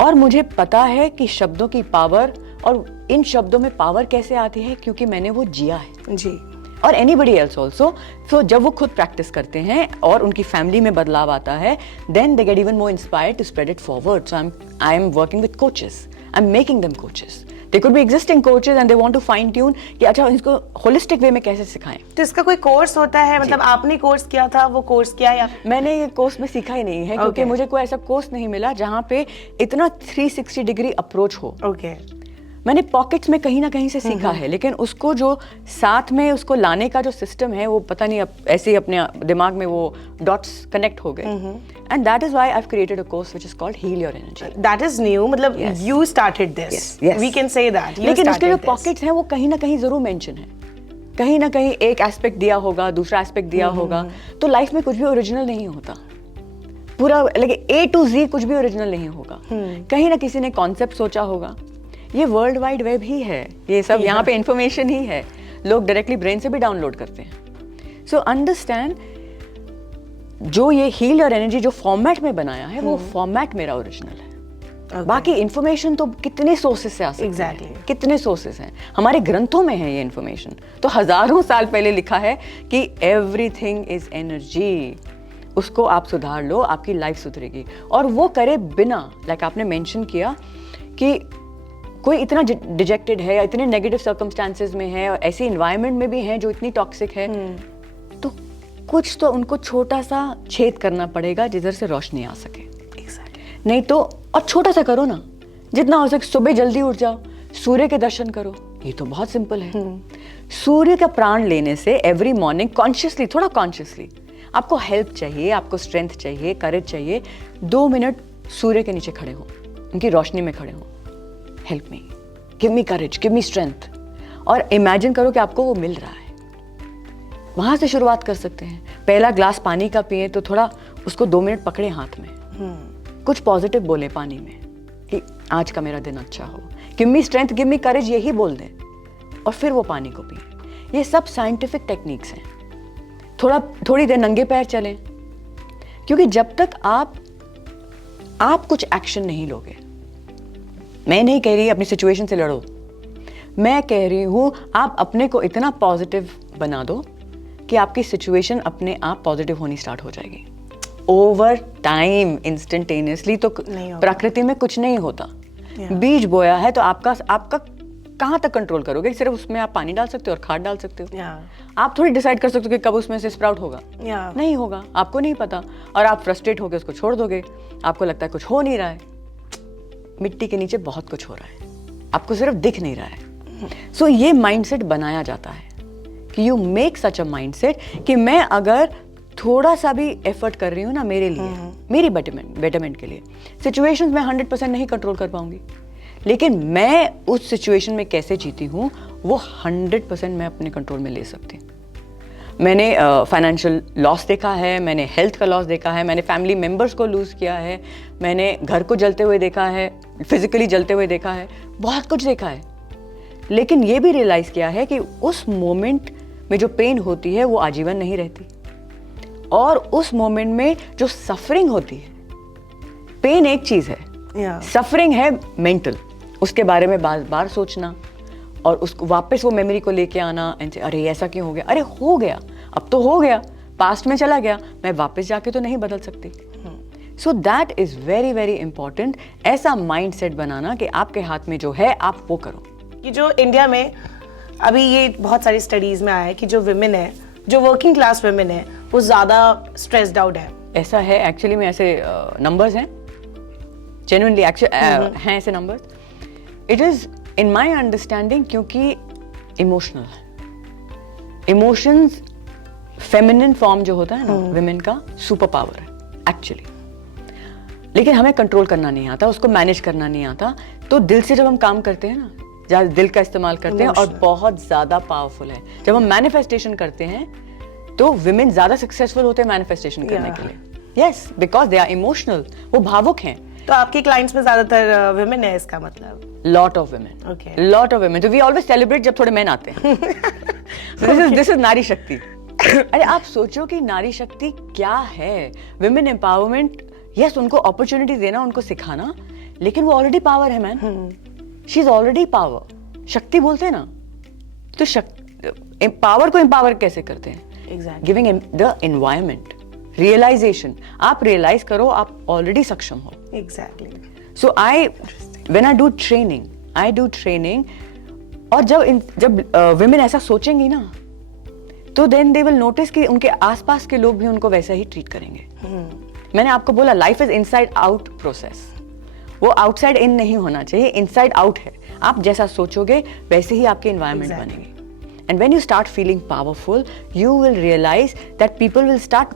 और मुझे पता है कि शब्दों की पावर, और इन शब्दों में पावर कैसे आती है, क्योंकि मैंने वो जिया है जी। और एनीबडी एल्स ऑल्सो। सो जब वो खुद प्रैक्टिस करते हैं और उनकी फैमिली में बदलाव आता है, then they get even more inspired to spread it forward. So I am working with coaches, I am making them coaches. They could be existing coaches and they want to fine tune कि अच्छा इसको होलिस्टिक वे में कैसे सिखाएं। तो इसका कोई कोर्स होता है, मतलब आपने कोर्स किया था, वो कोर्स किया या? मैंने ये कोर्स में सीखा ही नहीं है, क्योंकि मुझे कोई ऐसा कोर्स नहीं मिला जहाँ पे इतना 360 डिग्री अप्रोच हो। ओके। मैंने पॉकेट्स में कहीं ना कहीं से सीखा है, लेकिन उसको जो साथ में उसको लाने का जो सिस्टम है, वो पता नहीं ऐसे ही अपने दिमाग में वो डॉट्स कनेक्ट हो गए। And that is why I have created a course which is called heal your energy. That is new, मतलब you started this, we can say that. लेकिन उसके जो पॉकेट्स हैं वो कहीं ना कहीं जरूर मेंशन है, कहीं ना कहीं एक एस्पेक्ट दिया होगा, दूसरा एस्पेक्ट दिया होगा। तो लाइफ में कुछ भी ओरिजिनल नहीं होता, पूरा लेकिन A to Z कुछ भी ओरिजिनल नहीं होगा। कहीं ना किसी ने कॉन्सेप्ट सोचा होगा। ये वर्ल्ड वाइड वेब ही है, ये सब यहाँ पे इंफॉर्मेशन ही है, लोग डायरेक्टली ब्रेन से भी डाउनलोड करते हैं। सो अंडरस्टैंड, जो ये हील योर एनर्जी जो फॉर्मेट में बनाया है, वो फॉर्मेट मेरा ओरिजिनल है। बाकी इंफॉर्मेशन तो कितने सोर्सेस से आ सकती है, कितने सोर्सेस हैं, हमारे ग्रंथों में है ये इंफॉर्मेशन। तो हजारों साल पहले लिखा है कि एवरीथिंग इज एनर्जी, उसको आप सुधार लो, आपकी लाइफ सुधरेगी। और वो करे बिना, लाइक आपने मेंशन किया कि कोई इतना डिजेक्टेड है या इतने नेगेटिव सर्कमस्टांसेस में है और ऐसी इन्वायरमेंट में भी है जो इतनी टॉक्सिक है, तो कुछ तो उनको छोटा सा छेद करना पड़ेगा जिधर से रोशनी आ सके। नहीं तो, और छोटा सा करो ना, जितना हो सके। सुबह जल्दी उठ जाओ, सूर्य के दर्शन करो, ये तो बहुत सिंपल है। सूर्य का प्राण लेने से एवरी मॉर्निंग कॉन्शियसली, थोड़ा कॉन्शियसली, आपको हेल्प चाहिए, आपको स्ट्रेंथ चाहिए, करेज चाहिए, 2 मिनट सूर्य के नीचे खड़े हो, उनकी रोशनी में खड़े हो। हेल्प मी, गिव मी करेज, गिव मी स्ट्रेंथ, और इमेजिन करो कि आपको वो मिल रहा है। वहां से शुरुआत कर सकते हैं। पहला ग्लास पानी का पिए तो थोड़ा उसको 2 मिनट पकड़े हाथ में, कुछ पॉजिटिव बोले पानी में कि आज का मेरा दिन अच्छा हो, give me strength, give me courage, यही बोल दें, और फिर वो पानी को पिए। ये सब साइंटिफिक टेक्निक्स हैं। थोड़ी देर नंगे पैर चलें, क्योंकि जब तक आप कुछ एक्शन नहीं लोगे, मैं नहीं कह रही अपनी सिचुएशन से लड़ो, मैं कह रही हूं आप अपने को इतना पॉजिटिव बना दो कि आपकी सिचुएशन अपने आप पॉजिटिव होनी स्टार्ट हो जाएगी। ओवर टाइम, इंस्टेंटेनियसली तो प्रकृति में कुछ नहीं होता। बीज बोया है तो आपका कहाँ तक कंट्रोल करोगे? सिर्फ उसमें आप पानी डाल सकते हो और खाद डाल सकते हो। आप थोड़ी डिसाइड कर सकते हो कि कब उसमें से स्प्राउट होगा। नहीं होगा, आपको नहीं पता, और आप फ्रस्ट्रेट होकर उसको छोड़ दोगे। आपको लगता है कुछ हो नहीं रहा है, मिट्टी के नीचे बहुत कुछ हो रहा है, आपको सिर्फ दिख नहीं रहा है। सो ये माइंडसेट बनाया जाता है कि you make such a mindset कि मैं अगर थोड़ा सा भी एफर्ट कर रही हूँ ना मेरे लिए, मेरी बेटरमेंट के लिए, सिचुएशंस में 100% नहीं कंट्रोल कर पाऊंगी, लेकिन मैं उस सिचुएशन में कैसे जीती हूँ वो 100% मैं अपने कंट्रोल में ले सकती हूँ। मैंने फाइनेंशियल लॉस देखा है, मैंने हेल्थ का लॉस देखा है, मैंने फैमिली मेम्बर्स को लूज़ किया है, मैंने घर को जलते हुए देखा है, फिजिकली जलते हुए देखा है, बहुत कुछ देखा है। लेकिन ये भी रियलाइज़ किया है कि उस मोमेंट में जो पेन होती है वो आजीवन नहीं रहती, और उस मोमेंट में जो सफरिंग होती है, पेन एक चीज़ है, सफरिंग है मेंटल, उसके बारे में बार बार सोचना और उसको वापस वो मेमोरी को लेके आना, अरे ऐसा क्यों हो गया, अरे हो गया, अब तो हो गया, पास्ट में चला गया, मैं वापस जाके तो नहीं बदल सकती। So that is very very important, ऐसा माइंड सेट बनाना कि आपके हाथ में जो है आप वो करो। कि जो इंडिया में अभी ये बहुत सारी स्टडीज में आया है कि जो विमेन है, जो वर्किंग क्लास विमेन है, वो ज्यादा स्ट्रेस्ड आउट है। ऐसा है एक्चुअली में, ऐसे नंबर्स हैं, जेन्युइनली हैं ऐसे numbers. It is in my understanding क्योंकि इमोशनल है, इमोशंस फेमिनिन फॉर्म जो होता है ना विमेन का, सुपर पावर है एक्चुअली, लेकिन हमें कंट्रोल करना नहीं आता, उसको मैनेज करना नहीं आता। तो दिल से जब हम काम करते हैं ना, जब दिल का इस्तेमाल करते हैं, और बहुत ज्यादा पावरफुल है। जब हम मैनिफेस्टेशन करते हैं तो विमेन ज्यादा सक्सेसफुल होते हैं मैनिफेस्टेशन करने के लिए। Yes, because they are emotional, वो भावुक हैं। तो आपके क्लाइंट्स में ज्यादातर विमेन है, इसका मतलब? Lot of women, lot of women. तो वी ऑलवेज सेलिब्रेट जब थोड़े मेन आते हैं। दिस इज नारी शक्ति। अरे आप सोचो कि नारी शक्ति क्या है, विमेन एम्पावरमेंट, यस उनको अपॉर्चुनिटी देना, उनको सिखाना, लेकिन वो ऑलरेडी पावर है man, she is already power. शक्ति बोलते हैं ना, तो पावर को एम्पावर कैसे करते हैं? Exactly. Giving the environment, realisation, आप रियलाइज करो आप ऑलरेडी सक्षम हो। Exactly. So when I do training, और जब विमेन ऐसा सोचेंगी ना, तो देन दे विल नोटिस कि उनके आसपास के लोग भी उनको वैसा ही ट्रीट करेंगे। मैंने आपको बोला life is inside out process, वो आउटसाइड इन नहीं होना चाहिए, इनसाइड आउट है। आप जैसा सोचोगे वैसे ही आपके एनवायरमेंट बनेंगे। And when you start feeling powerful, you will realise that people will start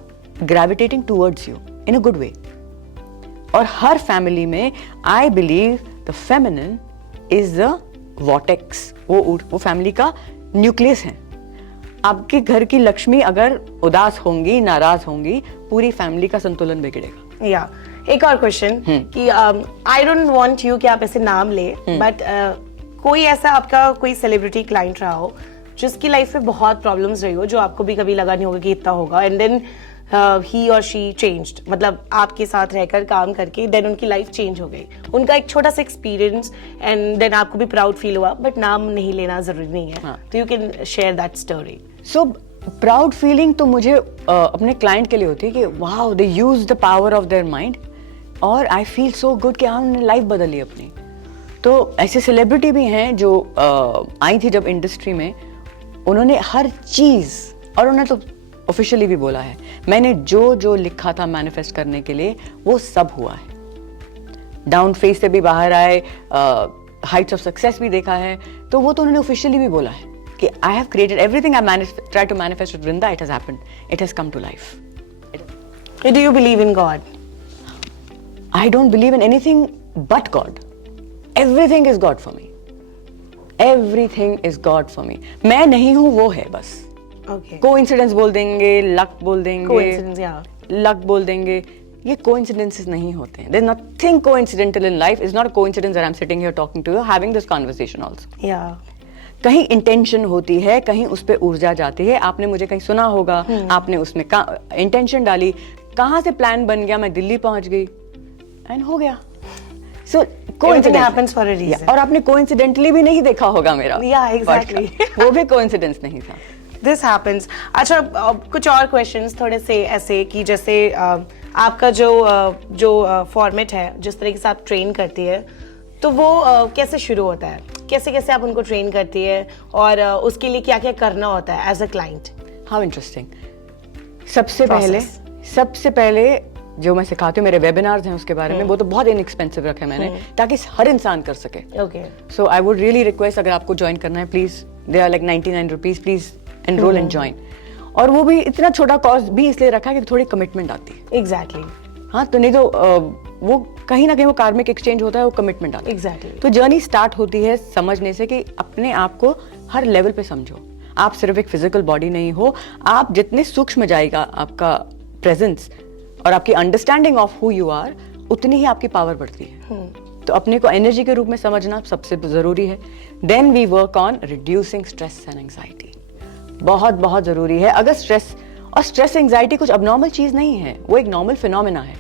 gravitating towards you in a good way. और हर फैमिली में I believe the feminine is the vortex, वो फैमिली का न्यूक्लियस है। आपके घर की लक्ष्मी अगर उदास होंगी, नाराज होंगी, पूरी फैमिली का संतुलन बिगड़ेगा। या एक और क्वेश्चन कि आई डोंट वांट यू कि आप ऐसे नाम ले, बट कोई ऐसा आपका कोई सेलिब्रिटी क्लाइंट रहा हो जिसकी लाइफ में बहुत प्रॉब्लम्स रही हो, जो आपको भी कभी लगा नहीं होगा कि इतना होगा, एंड देन ही और शी चेंज्ड, मतलब आपके साथ रहकर काम करके देन उनकी लाइफ चेंज हो गई, उनका एक छोटा सा एक्सपीरियंस, एंड देन आपको भी प्राउड फील हुआ, बट नाम नहीं लेना जरूरी नहीं है, तो you can share that story. So proud feeling तो मुझे अपने क्लाइंट के लिए होती है कि wow they use the power of their mind, और आई फील सो गुड कि हमने लाइफ बदली अपनी। तो ऐसे सेलिब्रिटी भी हैं जो आई थी जब इंडस्ट्री में, उन्होंने हर चीज, और उन्होंने तो ऑफिशियली भी बोला है, मैंने जो लिखा था मैनिफेस्ट करने के लिए वो सब हुआ है। डाउन फेज से भी बाहर आए, हाइट्स ऑफ सक्सेस भी देखा है, तो वो तो उन्होंने ऑफिशियली भी बोला है कि I have created everything I try to manifest with Vrinda, it has happened, it has come to life. Do you believe in God? I don't believe in anything but God. Everything is God for me. Everything is God for me. मैं नहीं हूँ, वो है बस। Okay. Coincidence बोल देंगे, luck बोल देंगे, Coincidence, yeah. luck बोल देंगे, ये coincidences नहीं होते हैं। There's nothing coincidental in life. It's not a coincidence that I'm sitting here talking to you, having this conversation also. Yeah. कहीं इंटेंशन होती है, कहीं उस पर ऊर्जा जाती है। आपने मुझे कहीं सुना होगा, आपने उसमें इंटेंशन डाली, कहाँ से प्लान बन गया, मैं दिल्ली पहुंच गई एंड हो गया। सो Everything happens for a reason. और आपने कोइंसिडेंटली भी नहीं देखा होगा मेरा। Yeah, exactly. वो भी कोइंसिडेंस नहीं था। This happens. अच्छा, कुछ और क्वेश्चंस थोड़े से ऐसे कि जैसे आपका जो फॉर्मेट है, जिस तरीके से आप ट्रेन करती है, तो वो कैसे शुरू होता है, कैसे कैसे आप उनको ट्रेन करती है, और उसके लिए क्या क्या करना होता है as a client? How interesting. सबसे पहले जो मैं सिखाती हूँ, मेरे वेबिनार्स हैं उसके बारे में, वो तो बहुत इनएक्सपेंसिव रखे मैंने, ताकि हर इंसान कर सके। Okay. So I would really request, अगर आपको ज्वाइन करना है, please, they are like 99 rupees, please enrol and join. और वो भी इतना छोटा कॉस्ट भी इसलिए रखा है कि थोड़ी कमिटमेंट आती है। एग्जैक्टली। हाँ, तो नहीं तो वो कहीं ना कहीं वो कार्मिक एक्सचेंज होता है, वो कमिटमेंट आता है। एग्जैक्टली। तो जर्नी स्टार्ट होती है समझने से कि अपने आप को हर लेवल पे समझो। आप सिर्फ एक फिजिकल बॉडी नहीं हो, आप जितने सूक्ष्म जाएगा आपका प्रेजेंस और आपकी understanding of who you are, उतनी ही आपकी पावर बढ़ती है। तो अपने को एनर्जी के रूप में समझना सबसे जरूरी है। Then we work on reducing stress and anxiety, बहुत बहुत जरूरी है। अगर स्ट्रेस एंजाइटी कुछ अबनॉर्मल चीज नहीं है, वो एक नॉर्मल फिनोमेना है।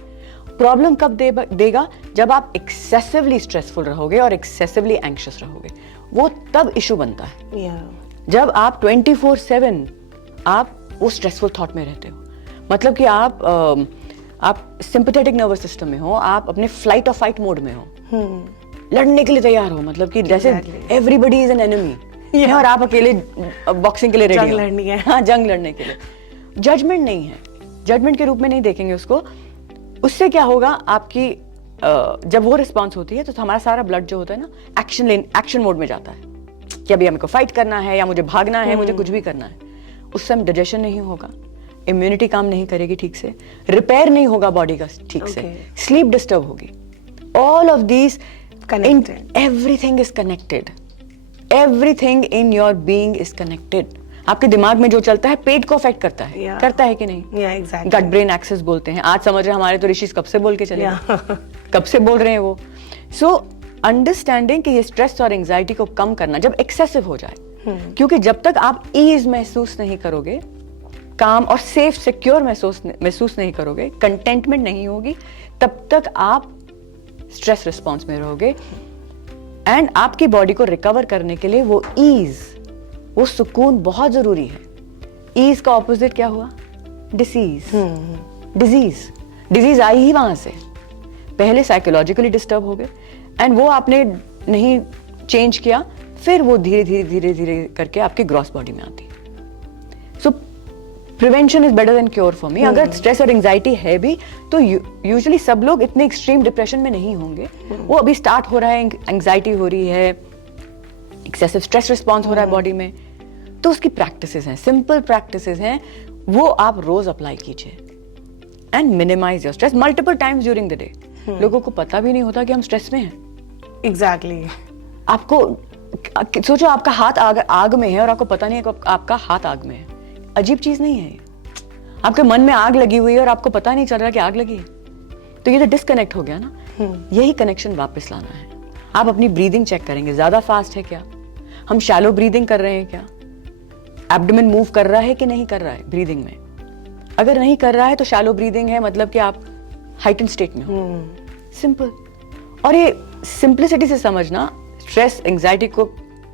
प्रॉब्लम कब देगा? जब आप एक्सेसिवली स्ट्रेसफुल रहोगे और एक्सेसिवली एंग्शियस रहोगे, वो तब इशू बनता है। जब आप 24/7 आप वो स्ट्रेसफुल थॉट में रहते हो, मतलब कि आप सिंपैथेटिक नर्वस सिस्टम में हो, आप अपने फ्लाइट और फाइट मोड में हो, लड़ने के लिए तैयार हो, मतलब कि जैसे एवरीबडी इज एन एनिमी और आप अकेले बॉक्सिंग के लिए रेडी हो, लड़नी है। हाँ, जंग लड़ने के लिए। जजमेंट नहीं है, जजमेंट के रूप में नहीं देखेंगे उसको। उससे क्या होगा, आपकी जब वो रिस्पॉन्स होती है तो हमारा सारा ब्लड जो होता है ना, एक्शन मोड में जाता है कि अभी हमको फाइट करना है या मुझे भागना है, मुझे कुछ भी करना है। उस समय डाइजेशन नहीं होगा, इम्यूनिटी काम नहीं करेगी ठीक से, रिपेयर नहीं होगा बॉडी का ठीक से, स्लीप डिस्टर्ब होगी। All of these connected, everything is connected, everything in your being is connected. आपके दिमाग में जो चलता है पेट को अफेक्ट करता है, करता है कि नहीं? गट ब्रेन एक्सेस बोलते हैं। आज समझ रहे हैं, हमारे तो ऋषि कब से बोल के चले, कब से बोल रहे हैं वो। सो अंडरस्टैंडिंग कि ये स्ट्रेस और एंजाइटी को कम करना जब एक्सेसिव हो जाए, क्योंकि जब तक आप ईज महसूस नहीं करोगे काम और सेफ सिक्योर महसूस नहीं करोगे, कंटेंटमेंट नहीं होगी, तब तक आप स्ट्रेस रिस्पॉन्स में रहोगे। एंड आपकी बॉडी को रिकवर करने के लिए वो ईज, वो सुकून बहुत जरूरी है। ईज का ऑपोजिट क्या हुआ? डिसीज। डिजीज आई ही वहां से। पहले साइकोलॉजिकली डिस्टर्ब हो गए एंड वो आपने नहीं चेंज किया, फिर वो धीरे धीरे धीरे धीरे करके आपकी ग्रॉस बॉडी में आती है। सो prevention is better than cure for me. अगर स्ट्रेस और एंजाइटी है भी तो यूजुअली सब लोग इतने एक्सट्रीम डिप्रेशन में नहीं होंगे। वो अभी स्टार्ट हो रहा है, एंजाइटी हो रही है, एक्सेसिव स्ट्रेस रिस्पॉन्स हो रहा है बॉडी में, तो उसकी प्रैक्टिसेस हैं, सिंपल प्रैक्टिसेस हैं, वो आप रोज अप्लाई कीजिए and minimise your stress multiple times during the day. लोगों को पता भी नहीं होता कि हम स्ट्रेस में हैं। एग्जैक्टली। आपको सोचो, आपका हाथ आग में है और आपको पता नहीं है कि आपका हाथ आग में है। अजीब चीज नहीं है ये। आपके मन में आग लगी हुई है और आपको पता नहीं चल रहा कि आग लगी है, तो ये तो डिस्कनेक्ट हो गया ना। यही कनेक्शन वापस लाना है। आप अपनी ब्रीदिंग चेक करेंगे, ज्यादा फास्ट है क्या, हम शैलो ब्रीदिंग कर रहे हैं क्या, एब्डोमेन मूव कर रहा है कि नहीं कर रहा है ब्रीदिंग में। अगर नहीं कर रहा है तो शैलो ब्रीदिंग है, मतलब कि आप हाइटन स्टेट में हो। सिंपल। और ये सिंप्लिसिटी से समझना, स्ट्रेस एंजाइटी को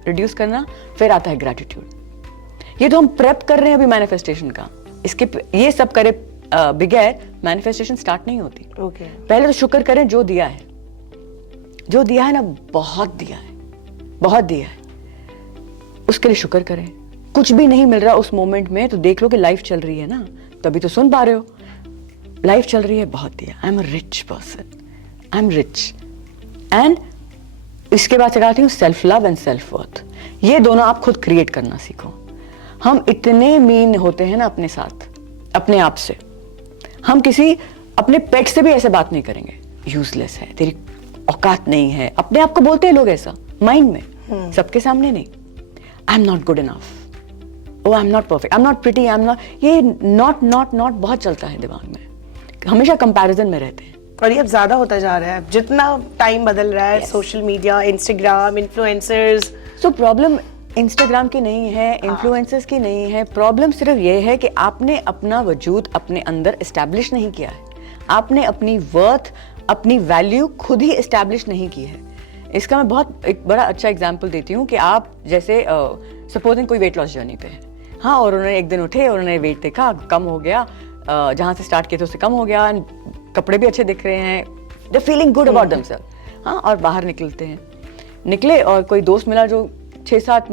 रिड्यूस करना, फिर आता है ग्रेटिट्यूड। ये तो हम प्रेप कर रहे हैं अभी मैनिफेस्टेशन का। इसके ये सब करे बगैर मैनिफेस्टेशन स्टार्ट नहीं होती। पहले तो शुक्र करें जो दिया है। जो दिया है ना, बहुत दिया है, बहुत दिया है, उसके लिए शुक्र करें। कुछ भी नहीं मिल रहा उस मोमेंट में तो देख लो कि लाइफ चल रही है ना, तभी तो सुन पा रहे हो। लाइफ चल रही है, बहुत दिया। I am a rich person, I am rich. And इसके बाद चलाती हूँ self love and self worth. ये दोनों आप खुद क्रिएट करना सीखो। हम इतने मीन होते हैं ना अपने साथ, अपने आप से। हम किसी अपने पेट से भी ऐसे बात नहीं करेंगे, यूजलेस है, तेरी औकात नहीं है। अपने आप को बोलते हैं लोग ऐसा माइंड में, सबके सामने नहीं। I am not good enough, oh I am not perfect, I am not pretty, I am not, ये नॉट नॉट नॉट बहुत चलता है दिमाग में। हमेशा कंपैरिजन में रहते हैं और ये अब ज्यादा होता जा रहा है जितना टाइम बदल रहा है। Social media, Instagram, influencers. So problem Instagram की नहीं है, इन्फ्लुएंसर्स की नहीं है। प्रॉब्लम सिर्फ ये है कि आपने अपना वजूद अपने अंदर एस्टैब्लिश नहीं किया है। आपने अपनी वर्थ, अपनी वैल्यू खुद ही एस्टैब्लिश नहीं की है। इसका मैं बहुत एक बड़ा अच्छा एग्जांपल देती हूँ कि आप जैसे सपोजिंग कोई वेट लॉस जर्नी पे है, हाँ, और उन्होंने एक दिन उठे और उन्होंने वेट देखा, कम हो गया, जहाँ से स्टार्ट किए थे उससे कम हो गया, कपड़े भी अच्छे दिख रहे हैं, दे फीलिंग गुड अबाउट देमसेल्फ। हाँ, और बाहर निकले और कोई दोस्त मिला जो 6-7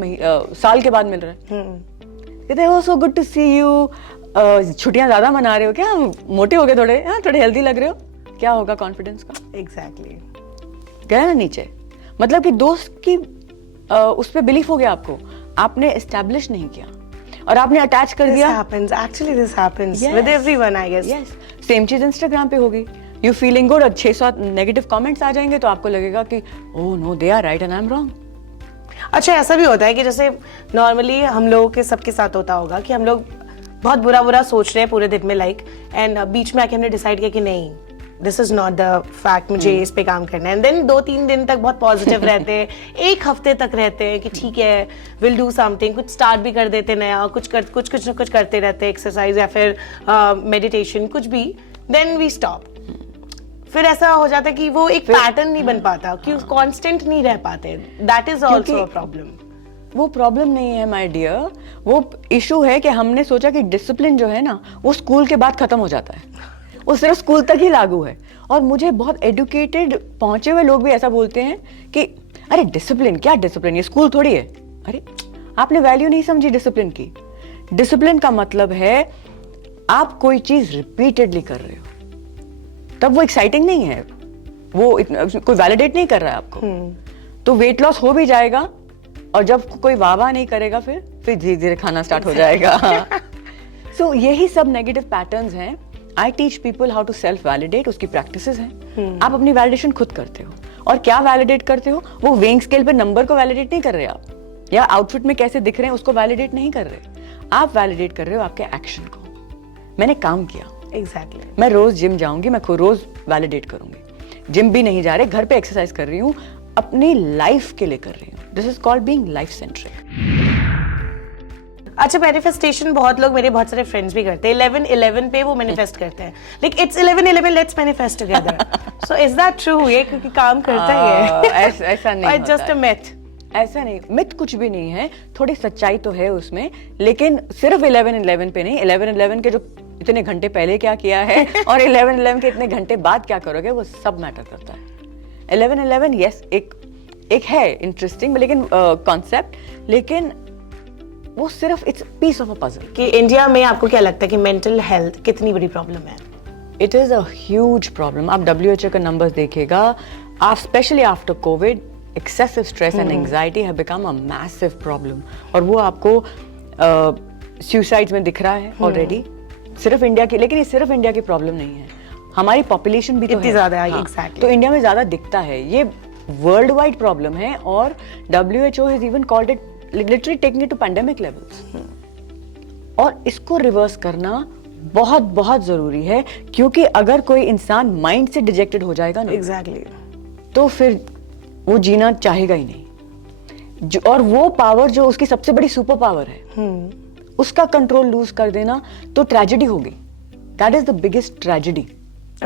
साल के बाद मिल रहा है, कहते हैं so good to see you, छुट्टियां ज्यादा मना रहे हो क्या, मोटे हो गए थोड़े, हाँ थोड़े हेल्दी लग रहे हो। क्या होगा कॉन्फिडेंस का? एग्जैक्टली। गया ना नीचे। मतलब कि दोस्त की उस पर बिलीफ हो गया आपको, आपने एस्टैब्लिश नहीं किया और आपने अटैच कर दिया। Actually this happens with everyone, I guess. Yes. Same चीज इंस्टाग्राम पे होगी। यू फीलिंग गुड और 600 नेगेटिव कमेंट्स आ जाएंगे तो आपको लगेगा कि oh no, they are right and I am wrong. अच्छा, ऐसा भी होता है कि जैसे नॉर्मली हम लोगों के सबके साथ होता होगा कि हम लोग बहुत बुरा सोच रहे हैं पूरे दिन में, लाइक, एंड बीच में आके हमने डिसाइड किया कि नहीं, this is not the fact, मुझे इस पे काम करना है। एंड देन 2-3 दिन तक बहुत पॉजिटिव रहते हैं, 1 हफ्ते तक रहते हैं कि ठीक है, विल डू समथिंग, कुछ स्टार्ट भी कर देते नया, कुछ ना कुछ करते रहते हैं, एक्सरसाइज या फिर मेडिटेशन, कुछ भी। Then we stop. फिर ऐसा हो जाता है कि वो एक पैटर्न नहीं बन पाता, कि कांस्टेंट नहीं रह पाते। That is also a problem. वो प्रॉब्लम नहीं है माय डियर, वो इशू है कि हमने सोचा कि डिसिप्लिन जो है ना वो स्कूल के बाद खत्म हो जाता है, वो सिर्फ स्कूल तक ही लागू है। और मुझे बहुत एडुकेटेड पहुंचे हुए लोग भी ऐसा बोलते हैं कि अरे डिसिप्लिन, क्या डिसिप्लिन, ये स्कूल थोड़ी है। अरे आपने वैल्यू नहीं समझी डिसिप्लिन की। डिसिप्लिन का मतलब है आप कोई चीज रिपीटेडली कर रहे हो, तब वो एक्साइटिंग नहीं है, वो कोई वैलिडेट नहीं कर रहा है आपको। तो वेट लॉस हो भी जाएगा और जब कोई वाह नहीं करेगा फिर धीरे धीरे खाना स्टार्ट हो जाएगा। सो यही सब नेगेटिव पैटर्न्स हैं। I teach people how to self validate, उसकी प्रैक्टिसेस हैं। आप अपनी वैलिडेशन खुद करते हो। और क्या वैलिडेट करते हो? वो वेइंग स्केल पे नंबर को वैलिडेट नहीं कर रहे आप, या आउटफिट में कैसे दिख रहे हैं उसको वैलिडेट नहीं कर रहे। आप वैलिडेट कर रहे हो आपके एक्शन को। मैंने काम किया, एग्जैक्टली। मैं रोज जिम जाऊंगी, मैं रोज वैलिडेट करूंगी। जिम भी नहीं जा रहे, घर पे एक्सरसाइज कर रही हूँ, अपनी लाइफ के लिए कर रही हूँ। This is called being life centric. अच्छा, मैनिफेस्टेशन बहुत लोग, मेरे बहुत सारे फ्रेंड्स भी करते हैं, 11/11 पे वो मैनिफेस्ट करते हैं, like it's 11/11, let's manifest together. So is that true? ये क्योंकि काम करता है ऐसा नहीं होता जस्ट अ मिथ? ऐसा नहीं, मिथ कुछ भी नहीं है, थोड़ी सच्चाई तो है उसमें, लेकिन सिर्फ 11/11 पे नहीं, 11/11 के जो इतने घंटे पहले क्या किया है और 11/11 के इतने घंटे बाद क्या करोगे, वो सब मैटर करता है। 11/11 यस एक है इंटरेस्टिंग लेकिन कॉन्सेप्ट, लेकिन वो सिर्फ it's piece of a puzzle. कि इंडिया में आपको क्या लगता है कि मेंटल हेल्थ कितनी बड़ी प्रॉब्लम है? It is a huge problem. आप WHO का नंबर्स देखिएगा, आप specially after Covid excessive stress and anxiety have become a massive problem, और वो आपको suicides में दिख रहा है ऑलरेडी, सिर्फ इंडिया की, लेकिन ये सिर्फ इंडिया की प्रॉब्लम नहीं है, हमारी पॉपुलेशन भी तो इतनी ज्यादा है। Exactly. तो इंडिया में ज्यादा दिखता है, ये वर्ल्ड वाइड प्रॉब्लम है, और WHO has even called it literally taking it to pandemic levels. और इसको रिवर्स करना बहुत बहुत जरूरी है, क्योंकि अगर कोई इंसान माइंड से डिजेक्टेड हो जाएगा ना, एग्जैक्टली, तो फिर वो जीना चाहेगा ही नहीं। और वो पावर जो उसकी सबसे बड़ी सुपर पावर है, उसका कंट्रोल लूज कर देना तो ट्रेजेडी होगी। That is the biggest tragedy.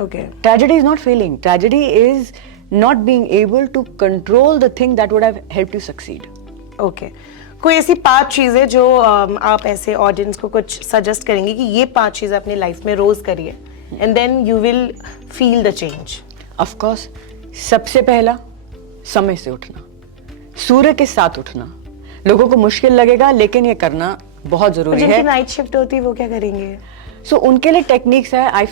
Okay, tragedy is not failing, tragedy is not being able to control the thing that would have helped you succeed. Okay, कोई ऐसी 5 चीजें जो आप ऐसे ऑडियंस को कुछ सजेस्ट करेंगे कि ये 5 चीजें अपनी लाइफ में रोज करिए and then you will feel the change? Of course, सबसे पहला समय से उठना, सूर्य के साथ उठना। लोगों को मुश्किल लगेगा, लेकिन ये करना बहुत जरूरी है। जिनकी नाइट शिफ्ट होती है वो क्या करेंगे? सो उनके लिए टेक्निक्स है, I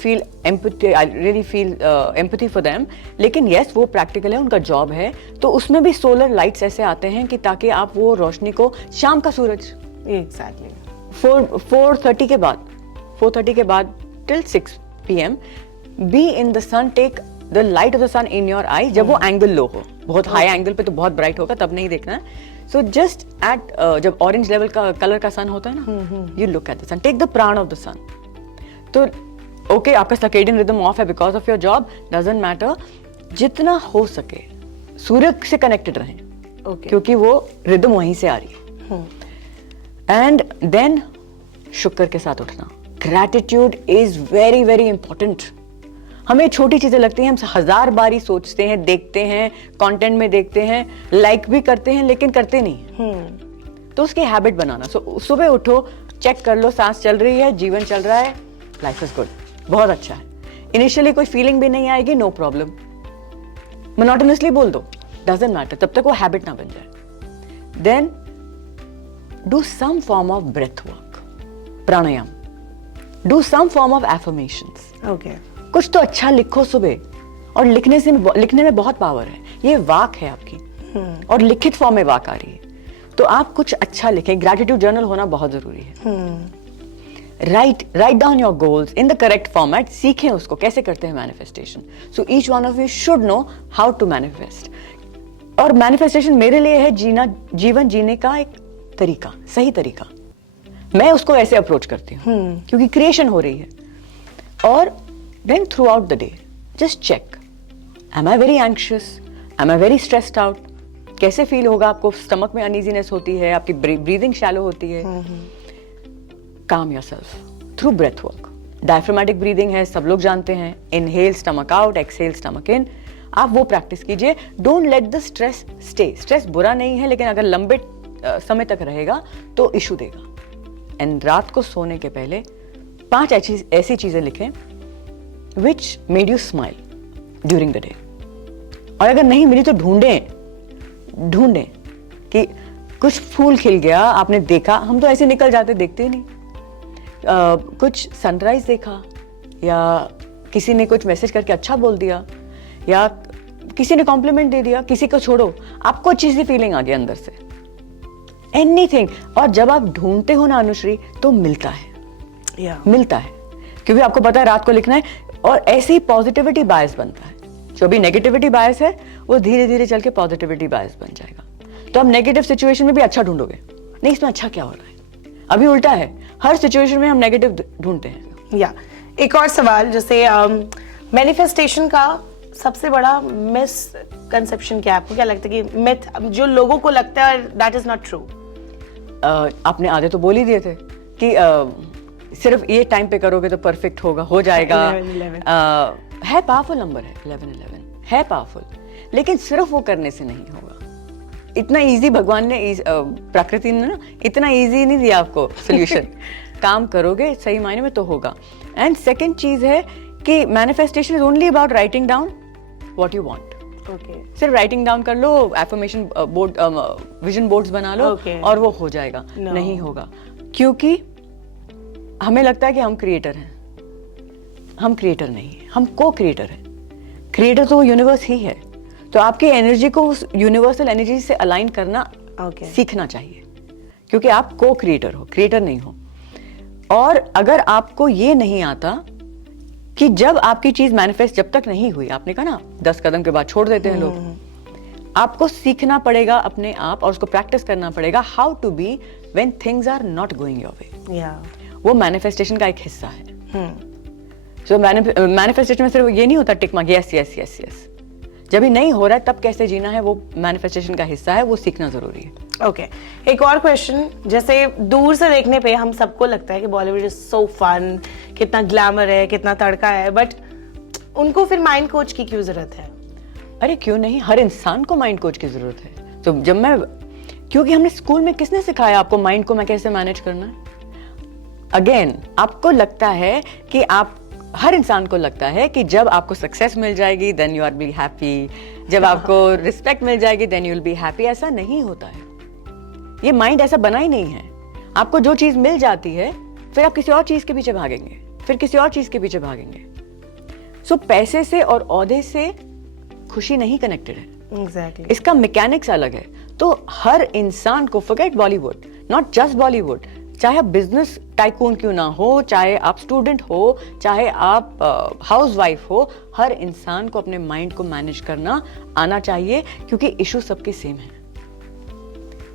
really feel empathy for them, लेकिन यस वो प्रैक्टिकल है, उनका जॉब है, तो उसमें भी सोलर लाइट्स ऐसे आते हैं कि ताकि आप वो रोशनी को, शाम का सूरज एग्जैक्टली 4:30 के बाद till 6 PM be in the sun, take the light of the sun in your eye, जब वो एंगल लो हो, बहुत हाई एंगल पे तो बहुत ब्राइट होगा, तब नहीं देखना है। सो जस्ट एट जब ऑरेंज लेवल का कलर का सन होता है ना, you look at the sun, take the prana of the sun. तो ओके, आपका सर्केडियन रिदम ऑफ है because of your job, doesn't matter, जितना हो सके सूर्य से कनेक्टेड रहें, क्योंकि वो रिदम वहीं से आ रही है। एंड देन शुक्र के साथ उठना, gratitude is very very important. हमें छोटी चीजें लगती हैं, हम 1000 बारी सोचते हैं, देखते हैं, कंटेंट में देखते हैं, लाइक भी करते हैं, लेकिन करते नहीं। तो उसकी हैबिट बनाना। सुबह उठो, चेक कर लो सांस चल रही है, जीवन चल रहा है, लाइफ इज गुड, बहुत अच्छा है। इनिशियली कोई फीलिंग भी नहीं आएगी, नो प्रॉब्लम, मोनोटोनसली बोल दो, डजंट मैटर, तब तक वो हैबिट ना बन जाए। Then do some form of breath work, pranayama, do some form of affirmations. Okay, कुछ तो अच्छा लिखो सुबह, और लिखने में बहुत पावर है, ये वाक है आपकी, और लिखित फॉर्म में वाक आ रही है, तो आप कुछ अच्छा लिखें। ग्रैटिट्यूड जर्नल होना बहुत जरूरी है। Write down your goals in the correct format, सीखें उसको कैसे करते हैं manifestation. So each one of you should know how to manifest. और मैनिफेस्टेशन मेरे लिए है जीवन जीने का एक तरीका, सही तरीका। मैं उसको ऐसे अप्रोच करती हूँ, क्योंकि क्रिएशन हो रही है। और then throughout the day just check, am I very anxious, am I very stressed out, कैसे फील होगा आपको, स्टमक में अनईजीनेस होती है, आपकी ब्रीदिंग शैलो होती है। calm yourself through breath work, diaphragmatic breathing है, सब लोग जानते हैं, inhale stomach out, exhale stomach in, आप वो प्रैक्टिस कीजिए। Don't let the stress stay. Stress बुरा नहीं है, लेकिन अगर लंबे समय तक रहेगा तो इशू देगा। एंड रात को सोने के पहले 5 ऐसी चीजें लिखें which made you smile during the day, और अगर नहीं मिली तो ढूंढें कि कुछ फूल खिल गया, आपने देखा, हम तो ऐसे निकल जाते, देखते ही नहीं। कुछ सनराइज देखा, या किसी ने कुछ मैसेज करके अच्छा बोल दिया, या किसी ने कॉम्प्लीमेंट दे दिया, किसी को छोड़ो, आपको अच्छी सी फीलिंग आ गई अंदर से, एनीथिंग। और जब आप ढूंढते हो ना अनुश्री, तो मिलता है, मिलता है, क्योंकि आपको पता है रात को लिखना है। और ऐसे ही पॉजिटिविटी बायस बनता है। जो भी नेगेटिविटी बायस है, वो धीरे धीरे चल के पॉजिटिविटी बायस बन जाएगा। तो हम नेगेटिव सिचुएशन में भी अच्छा ढूंढोगे, नहीं इसमें अच्छा क्या हो रहा है। अभी उल्टा है, हर सिचुएशन में हम नेगेटिव ढूंढते हैं। या एक और सवाल, जैसे मैनिफेस्टेशन का सबसे बड़ा मिसकंसेप्शन क्या है? आपको क्या लगता है कि मिथ जो लोगों को लगता है दैट इज नॉट ट्रू? आपने आधे तो बोल ही दिए थे कि सिर्फ ये टाइम पे करोगे तो परफेक्ट होगा, हो जाएगा। 11 है पावरफुल नंबर है 11 है पावरफुल, लेकिन सिर्फ वो करने से नहीं होगा। इतना इजी भगवान ने प्रकृति ने ना इतना इजी नहीं दिया आपको सोल्यूशन। काम करोगे सही मायने में तो होगा। एंड सेकंड चीज है कि manifestation is only about writing down what you want. Okay, सिर्फ राइटिंग डाउन कर लो, एफर्मेशन बोर्ड, विजन बोर्ड्स बना लो और वो हो जाएगा। नहीं होगा, क्योंकि हमें लगता है कि हम क्रिएटर हैं। हम क्रिएटर नहीं है, हम को क्रिएटर है। क्रिएटर तो यूनिवर्स ही है। तो आपकी एनर्जी को उस यूनिवर्सल एनर्जी से अलाइन करना सीखना चाहिए, क्योंकि आप को क्रिएटर हो, क्रिएटर नहीं हो। और अगर आपको ये नहीं आता कि जब आपकी चीज मैनिफेस्ट जब तक नहीं हुई, आपने कहा ना 10 कदम के बाद छोड़ देते हैं लोग, आपको सीखना पड़ेगा अपने आप और उसको प्रैक्टिस करना पड़ेगा how to be when things are not going your way. वो मैनिफेस्टेशन का एक हिस्सा है। सो मैनिफेस्टेशन में सिर्फ ये नहीं होता tick mark yes yes yes yes. जब भी नहीं हो रहा है तब कैसे जीना है, वो मैनिफेस्टेशन का हिस्सा है, वो सीखना जरूरी है। ओके, एक और क्वेश्चन। जैसे दूर से देखने पे हम सबको लगता है कि बॉलीवुड इज सो फन, कितना ग्लैमर है, कितना तड़का है, बट उनको फिर माइंड कोच की क्यों जरूरत है? अरे क्यों नहीं, हर इंसान को माइंड कोच की जरूरत है। तो जब मैं, क्योंकि हमने स्कूल में किसने सिखाया आपको माइंड को मैं कैसे मैनेज करना है? अगेन, आपको लगता है कि आप, हर इंसान को लगता है कि जब आपको सक्सेस मिल जाएगी then you are be happy, जब आपको रिस्पेक्ट मिल जाएगी then you will be happy. ऐसा नहीं होता है, ये माइंड ऐसा बना ही नहीं है। आपको जो चीज मिल जाती है फिर आप किसी और चीज के पीछे भागेंगे, फिर किसी और चीज के पीछे भागेंगे। सो पैसे से और ओहदे से खुशी नहीं कनेक्टेड है। Exactly. इसका मैकेनिक्स अलग है। तो हर इंसान को, forget Bollywood, not just Bollywood, चाहे आप बिजनेस टाइकून क्यों ना हो, चाहे आप स्टूडेंट हो, चाहे आप हाउसवाइफ हो, हर इंसान को अपने माइंड को मैनेज करना आना चाहिए, क्योंकि इश्यूज सबके सेम हैं।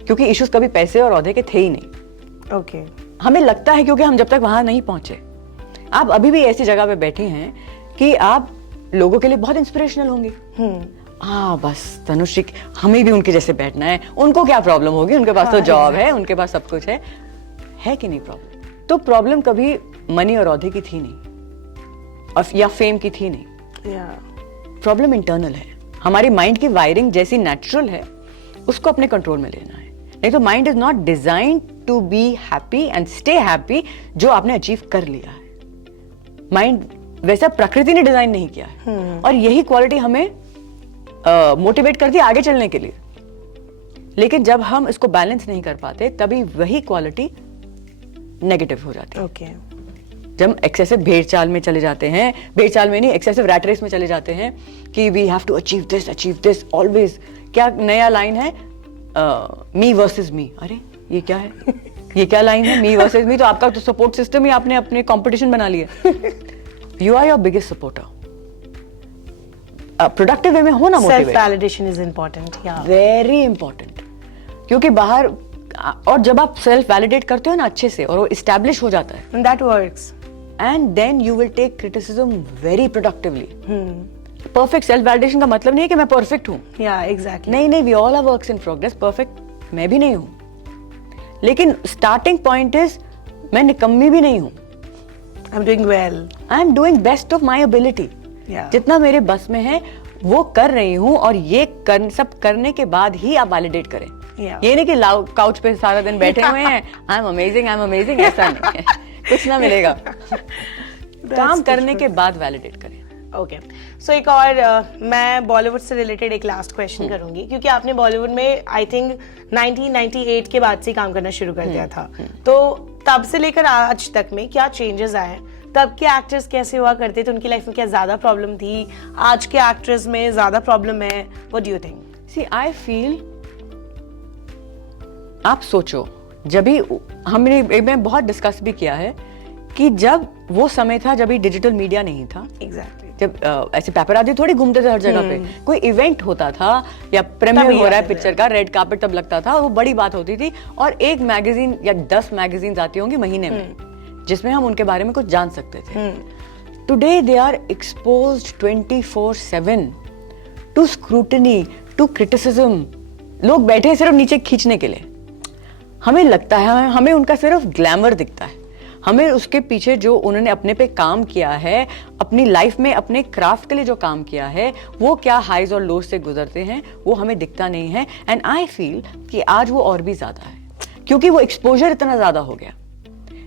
क्योंकि इश्यूज कभी पैसे और ओहदे के थे ही नहीं। ओके, हमें लगता है क्योंकि हम जब तक वहां नहीं पहुंचे। आप अभी भी ऐसी जगह पे बैठी हैं कि आप लोगों के लिए बहुत इंस्पिरेशनल होंगी। हाँ बस तनुश्री, हमें भी उनके जैसे बैठना है। उनको क्या प्रॉब्लम होगी, उनके पास तो जॉब है, उनके पास सब कुछ है कि नहीं प्रॉब्लम? तो प्रॉब्लम कभी मनी और ओहदे की थी नहीं, और या फेम की थी नहीं। प्रॉब्लम इंटरनल है। हमारी माइंड की वायरिंग जैसी नेचुरल है, उसको अपने कंट्रोल में लेना है। नहीं तो mind is not design to be happy and stay happy जो आपने अचीव कर लिया है। माइंड वैसा प्रकृति ने डिजाइन नहीं किया है। और यही क्वालिटी हमें मोटिवेट करती है आगे चलने के लिए। लेकिन जब हम इसको बैलेंस नहीं कर पाते तभी वही क्वालिटी नेगेटिव हो जाती है। ओके, जब एक्सेसिव भेड़ चाल में चले जाते हैं, भेड़ चाल में नहीं, एक्सेसिव रैट रेस में चले जाते हैं कि we have to achieve this always. क्या नया लाइन है, मी वर्सेस मी। अरे ये क्या है? ये क्या लाइन है, मी वर्सेस मी? तो आपका तो सपोर्ट सिस्टम ही आपने अपने कंपटीशन बना लिया। You are your biggest supporter. Productive way में हो ना, self validation is important, very important. क्योंकि बाहर, और जब आप सेल्फ वैलिडेट करते हो ना अच्छे से और वो इस्टेब्लिश हो जाता है, that works, and then you will take criticism very productively. Perfect self validation का मतलब नहीं है कि मैं परफेक्ट हूं। एग्जैक्टली, नहीं, we all are works in progress. Perfect मैं भी नहीं हूं, लेकिन स्टार्टिंग पॉइंट इज मैं निकम्मी भी नहीं हूं। I am doing well, I am doing best of my ability. जितना मेरे बस में है वो कर रही हूँ, और ये सब करने के बाद ही आप वैलिडेट करें। ये नहीं कि काउच पे सारा दिन बैठे हुए हैं, आई एम अमेजिंग, ऐसा नहीं है। कुछ ना मिलेगा। काम करने के बाद वैलिडेट करें। ओके, सो एक और मैं बॉलीवुड से रिलेटेड एक लास्ट क्वेश्चन करूंगी, क्योंकि आपने बॉलीवुड में आई थिंक 1998 के बाद से काम करना शुरू कर दिया था। तो तब से लेकर आज तक में क्या चेंजेस आए? तब के एक्टर्स कैसे हुआ करते थे, उनकी लाइफ में क्या ज्यादा प्रॉब्लम थी? आज के एक्टर्स में ज्यादा प्रॉब्लम है? What do you think? See I feel, आप सोचो, जब भी हमने बहुत डिस्कस भी किया है कि जब वो समय था जब डिजिटल मीडिया नहीं था। एग्जैक्टली, जब ऐसे पेपराजी थोड़ी घूमते थे हर जगह पे। कोई इवेंट होता था या प्रीमियर हो रहा है पिक्चर का, रेड कार्पेट तब लगता था, और वो बड़ी बात होती थी। और एक मैगजीन या 10 मैगजीन आती होंगी महीने में जिसमें हम उनके बारे में कुछ जान सकते थे। Today they are exposed 24/7 to scrutiny, to criticism. लोग बैठे सिर्फ नीचे खींचने के लिए। हमें लगता है, हमें उनका सिर्फ ग्लैमर दिखता है, हमें उसके पीछे जो उन्होंने अपने पे काम किया है, अपनी लाइफ में अपने क्राफ्ट के लिए जो काम किया है, वो क्या हाइज और लोज से गुजरते हैं, वो हमें दिखता नहीं है. एंड आई फील कि आज वो और भी ज्यादा है, क्योंकि वो एक्सपोजर इतना ज्यादा हो गया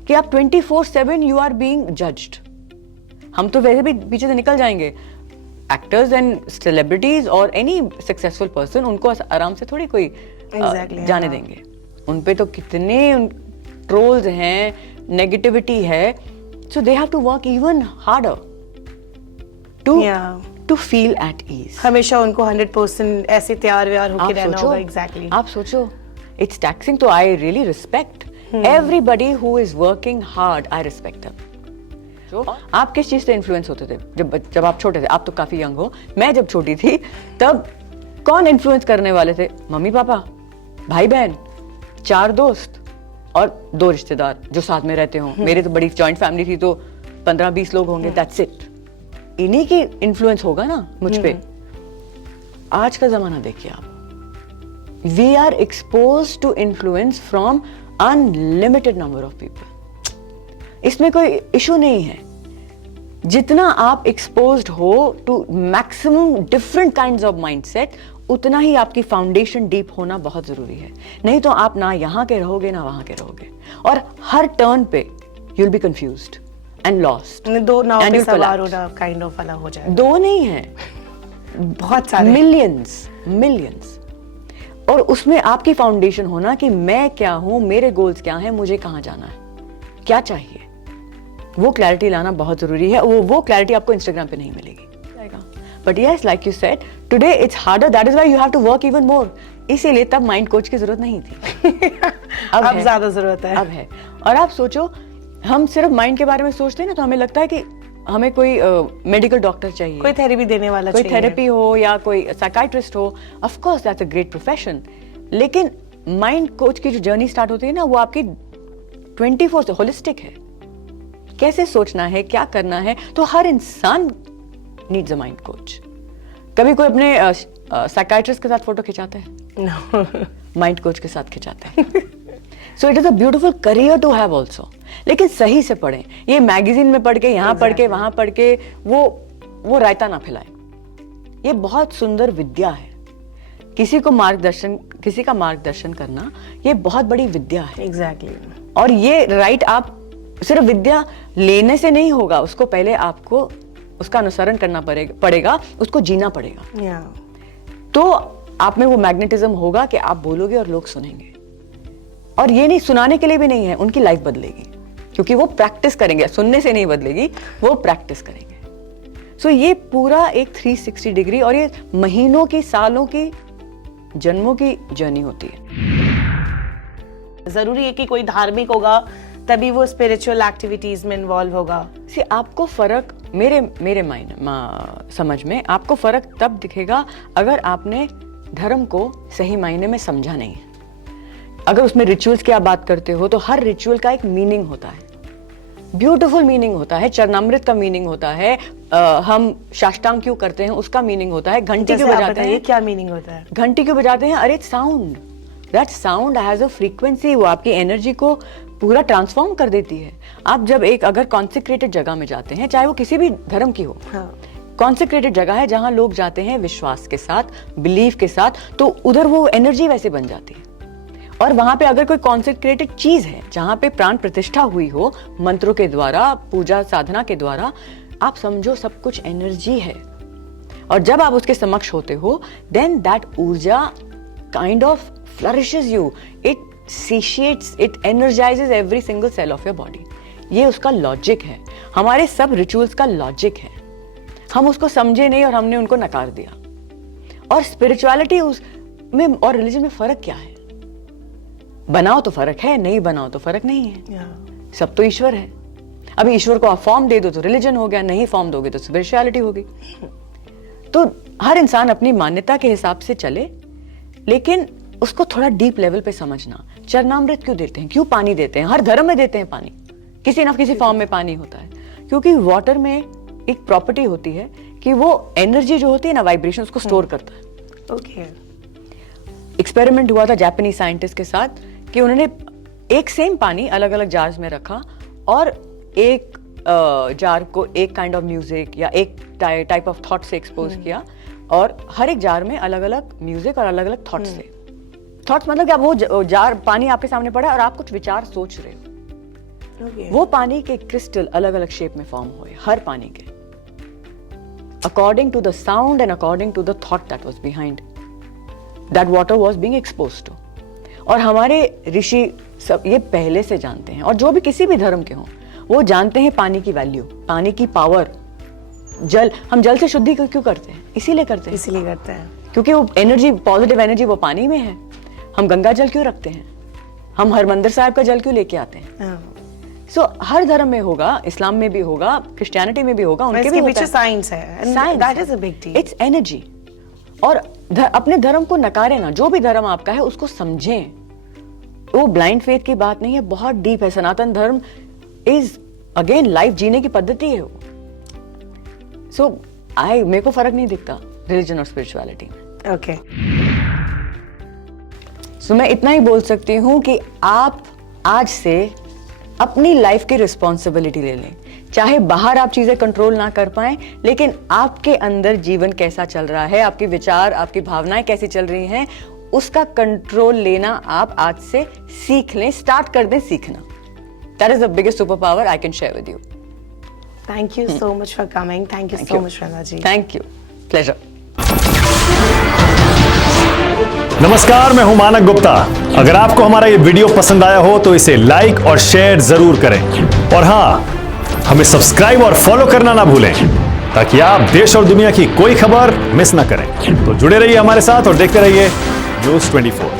कि आप 24/7 यू आर बीइंग जज्ड. हम तो वैसे भी पीछे से निकल जाएंगे. एक्टर्स एंड सेलिब्रिटीज और एनी सक्सेसफुल पर्सन, उनको आराम से थोड़ी कोई जाने देंगे. उन पे तो कितने ट्रोल्स हैं, नेगेटिविटी है. So they have to work even harder to feel at ease. हमेशा उनको 100% ऐसे तैयार व्यार होकर रहना होगा. एग्जैक्टली. आप सोचो, इट्स टैक्सिंग. तो I really respect everybody who is working hard. I respect them. आप किस चीज से इन्फ्लुएंस होते थे जब आप छोटे थे? आप तो काफी यंग हो. मैं जब छोटी थी तब कौन इन्फ्लुएंस करने वाले थे? मम्मी पापा, भाई बहन, 4 दोस्त और 2 रिश्तेदार जो साथ में रहते हों. मेरे तो बड़ी जॉइंट फैमिली थी, तो 15-20 लोग होंगे. That's it. इन्हीं की इन्फ्लुएंस होगा ना मुझ पे. आज का जमाना देखिए आप. We are expose to influence from unlimited number of people. इसमें कोई इशू नहीं है. जितना आप एक्सपोज्ड हो to maximum different kinds of mindset, उतना ही आपकी फाउंडेशन डीप होना बहुत जरूरी है. नहीं तो आप ना यहाँ के रहोगे ना वहां के रहोगे, और हर टर्न पे you will B confused and lost. दो नाव पे सवार होना काइंड ऑफ वाला हो जाए. 2 नहीं है, बहुत सारे, मिलियंस. और उसमें आपकी फाउंडेशन होना कि मैं क्या हूं, मेरे गोल्स क्या हैं, मुझे कहां जाना है, क्या चाहिए, वो क्लैरिटी लाना बहुत जरूरी है. वो क्लैरिटी आपको इंस्टाग्राम पे नहीं मिलेगी. But yes, like you said, today it's harder. That is why you have to work even more. इसीलिए तब माइंड कोच की जरूरत नहीं थी. अब ज्यादा जरूरत है. अब है. और आप सोचो, हम सिर्फ माइंड के बारे में सोचते हैं ना, तो हमें लगता है कि हमें कोई मेडिकल डॉक्टर चाहिए, कोई थेरेपी देने वाला कोई चाहिए, थेरेपी हो या कोई साइकाइट्रिस्ट हो. Of course that's a great profession. लेकिन माइंड कोच की जो जर्नी स्टार्ट होती है ना, वो आपकी 24 से होलिस्टिक है. कैसे सोचना है, क्या करना है. तो हर इंसान नीड्स अ माइंड कोच. कभी कोई अपने साइकाइट्रिस्ट के साथ फोटो खिंचाता है? माइंड कोच के साथ खिंचाते हैं. So it is a beautiful career to have also. लेकिन सही से पढ़ें. ये मैगजीन में पढ़ के, यहाँ पढ़ के, वहां पढ़ के वो रायता ना फैलाएं. ये बहुत सुंदर विद्या है. किसी का मार्गदर्शन करना, ये बहुत बड़ी विद्या है. एग्जैक्टली. और ये राइट आप सिर्फ विद्या लेने से नहीं होगा, उसको पहले आपको उसका अनुसरण करना पड़ेगा, उसको जीना पड़ेगा. तो आप में वो मैग्नेटिज्म होगा कि आप बोलोगे और लोग सुनेंगे. और ये नहीं सुनाने के लिए भी नहीं है, उनकी लाइफ बदलेगी, क्योंकि वो प्रैक्टिस करेंगे. सुनने से नहीं बदलेगी, वो प्रैक्टिस करेंगे. सो ये पूरा एक 360 डिग्री, और ये महीनों की, सालों की, जन्मों की जर्नी होती है. जरूरी है कि कोई धार्मिक होगा तभी वो स्पिरिचुअल एक्टिविटीज में इन्वॉल्व होगा. आपको फर्क, मेरे समझ में आपको फर्क तब दिखेगा अगर आपने धर्म को सही मायने में समझा नहीं है. अगर उसमें रिचुअल्स की आप बात करते हो, तो हर रिचुअल का एक मीनिंग होता है. ब्यूटीफुल मीनिंग होता है. चरणामृत का मीनिंग होता है. हम साष्टांग क्यों करते हैं, उसका मीनिंग होता है. घंटी क्यों बजाते हैं, क्या मीनिंग होता है? घंटी क्यों बजाते हैं? अरे sound, that sound has a frequency. वो आपकी एनर्जी को पूरा ट्रांसफॉर्म कर देती है. आप जब अगर कॉन्सेक्रेटेड जगह में जाते हैं, चाहे वो किसी भी धर्म की हो, कॉन्सेक्रेटेड जगह है जहां लोग जाते हैं विश्वास के साथ, बिलीफ के साथ, तो उधर वो एनर्जी वैसे बन जाती है. और वहां पे अगर कोई कॉन्सेक्रेटेड चीज है जहां पे प्राण प्रतिष्ठा हुई हो, मंत्रों के द्वारा, पूजा साधना के द्वारा, आप समझो सब कुछ एनर्जी है. और जब आप उसके समक्ष होते हो, देन दैट ऊर्जा kind of flourishes you. It satiates, it energizes every single cell of your body. ये उसका लॉजिक है. हमारे सब रिचुअल्स का लॉजिक है. हम उसको समझे नहीं और हमने उनको नकार दिया. और स्पिरिचुअलिटी उसमें और रिलीजन में फर्क क्या है? बनाओ तो फर्क है, नहीं बनाओ तो फर्क नहीं है. सब तो ईश्वर है. अभी ईश्वर को आप फॉर्म दे दो तो रिलीजन हो गया, नहीं फॉर्म दोगे तो स्पिरिचुअलिटी होगी. तो हर इंसान अपनी मान्यता के हिसाब से चले, लेकिन उसको थोड़ा डीप लेवल पे समझना. चरणामृत क्यों देते हैं, क्यों पानी देते हैं? हर धर्म में देते हैं पानी, किसी ना किसी फॉर्म में पानी होता है. क्योंकि वाटर में एक प्रॉपर्टी होती है कि वो एनर्जी जो होती है ना, वाइब्रेशन, उसको स्टोर करता है. ओके. एक्सपेरिमेंट हुआ था जापानीज साइंटिस्ट के साथ कि उन्होंने एक सेम पानी अलग अलग जार्स में रखा और एक जार को एक काइंड ऑफ म्यूजिक या एक टाइप ऑफ थॉट से एक्सपोज किया और हर एक जार में अलग अलग म्यूजिक और अलग अलग थॉट्स थे। थॉट्स मतलब कि आप वो जार पानी आपके सामने पड़ा और आप कुछ विचार सोच रहे हो। वो पानी के क्रिस्टल अलग अलग शेप में फॉर्म हुए, हर पानी के, according to the sound and according to the thought that was behind that water was being exposed to. और हमारे ऋषि सब ये पहले से जानते हैं, और जो भी किसी भी धर्म के हों वो जानते हैं पानी की वैल्यू, पानी की पावर। जल, हम जल से शुद्धि क्यों करते हैं? इसीलिए करते हैं क्योंकि वो एनर्जी, पॉजिटिव एनर्जी वो पानी में है। हम गंगा जल क्यों रखते हैं? हम हरमंदिर साहिब का जल क्यों लेके आते हैं? सो हर धर्म में होगा, इस्लाम में भी होगा, क्रिश्चियनिटी में भी होगा, उनके भी पीछे साइंस है, that is a big deal, it's energy. और अपने धर्म को नकारे ना, जो भी धर्म आपका है उसको समझें। वो ब्लाइंड फेथ की बात नहीं है, बहुत डीप है। सनातन धर्म इज अगेन लाइफ जीने की पद्धति है वो। सो मेरे को फर्क नहीं दिखता रिलीजन और स्पिरिचुअलिटी में। ओके, सो मैं इतना ही बोल सकती हूँ कि आप आज से अपनी लाइफ की रिस्पॉन्सिबिलिटी ले लें। चाहे बाहर आप चीजें कंट्रोल ना कर पाएं, लेकिन आपके अंदर जीवन कैसा चल रहा है, आपके विचार, आपकी भावनाएं कैसी चल रही हैं, उसका कंट्रोल लेना आप आज से सीख लें, स्टार्ट कर दें सीखना। That is the biggest super power I can share with you. Thank you so much for coming. Thank you so much Vrinda ji. Thank you, pleasure. नमस्कार, मैं हूं मानक गुप्ता। अगर आपको हमारा ये वीडियो पसंद आया हो तो इसे लाइक और शेयर जरूर करें, और हाँ, हमें सब्सक्राइब और फॉलो करना ना भूलें ताकि आप देश और दुनिया की कोई खबर मिस ना करें। तो जुड़े रहिए हमारे साथ और देखते रहिए News 24।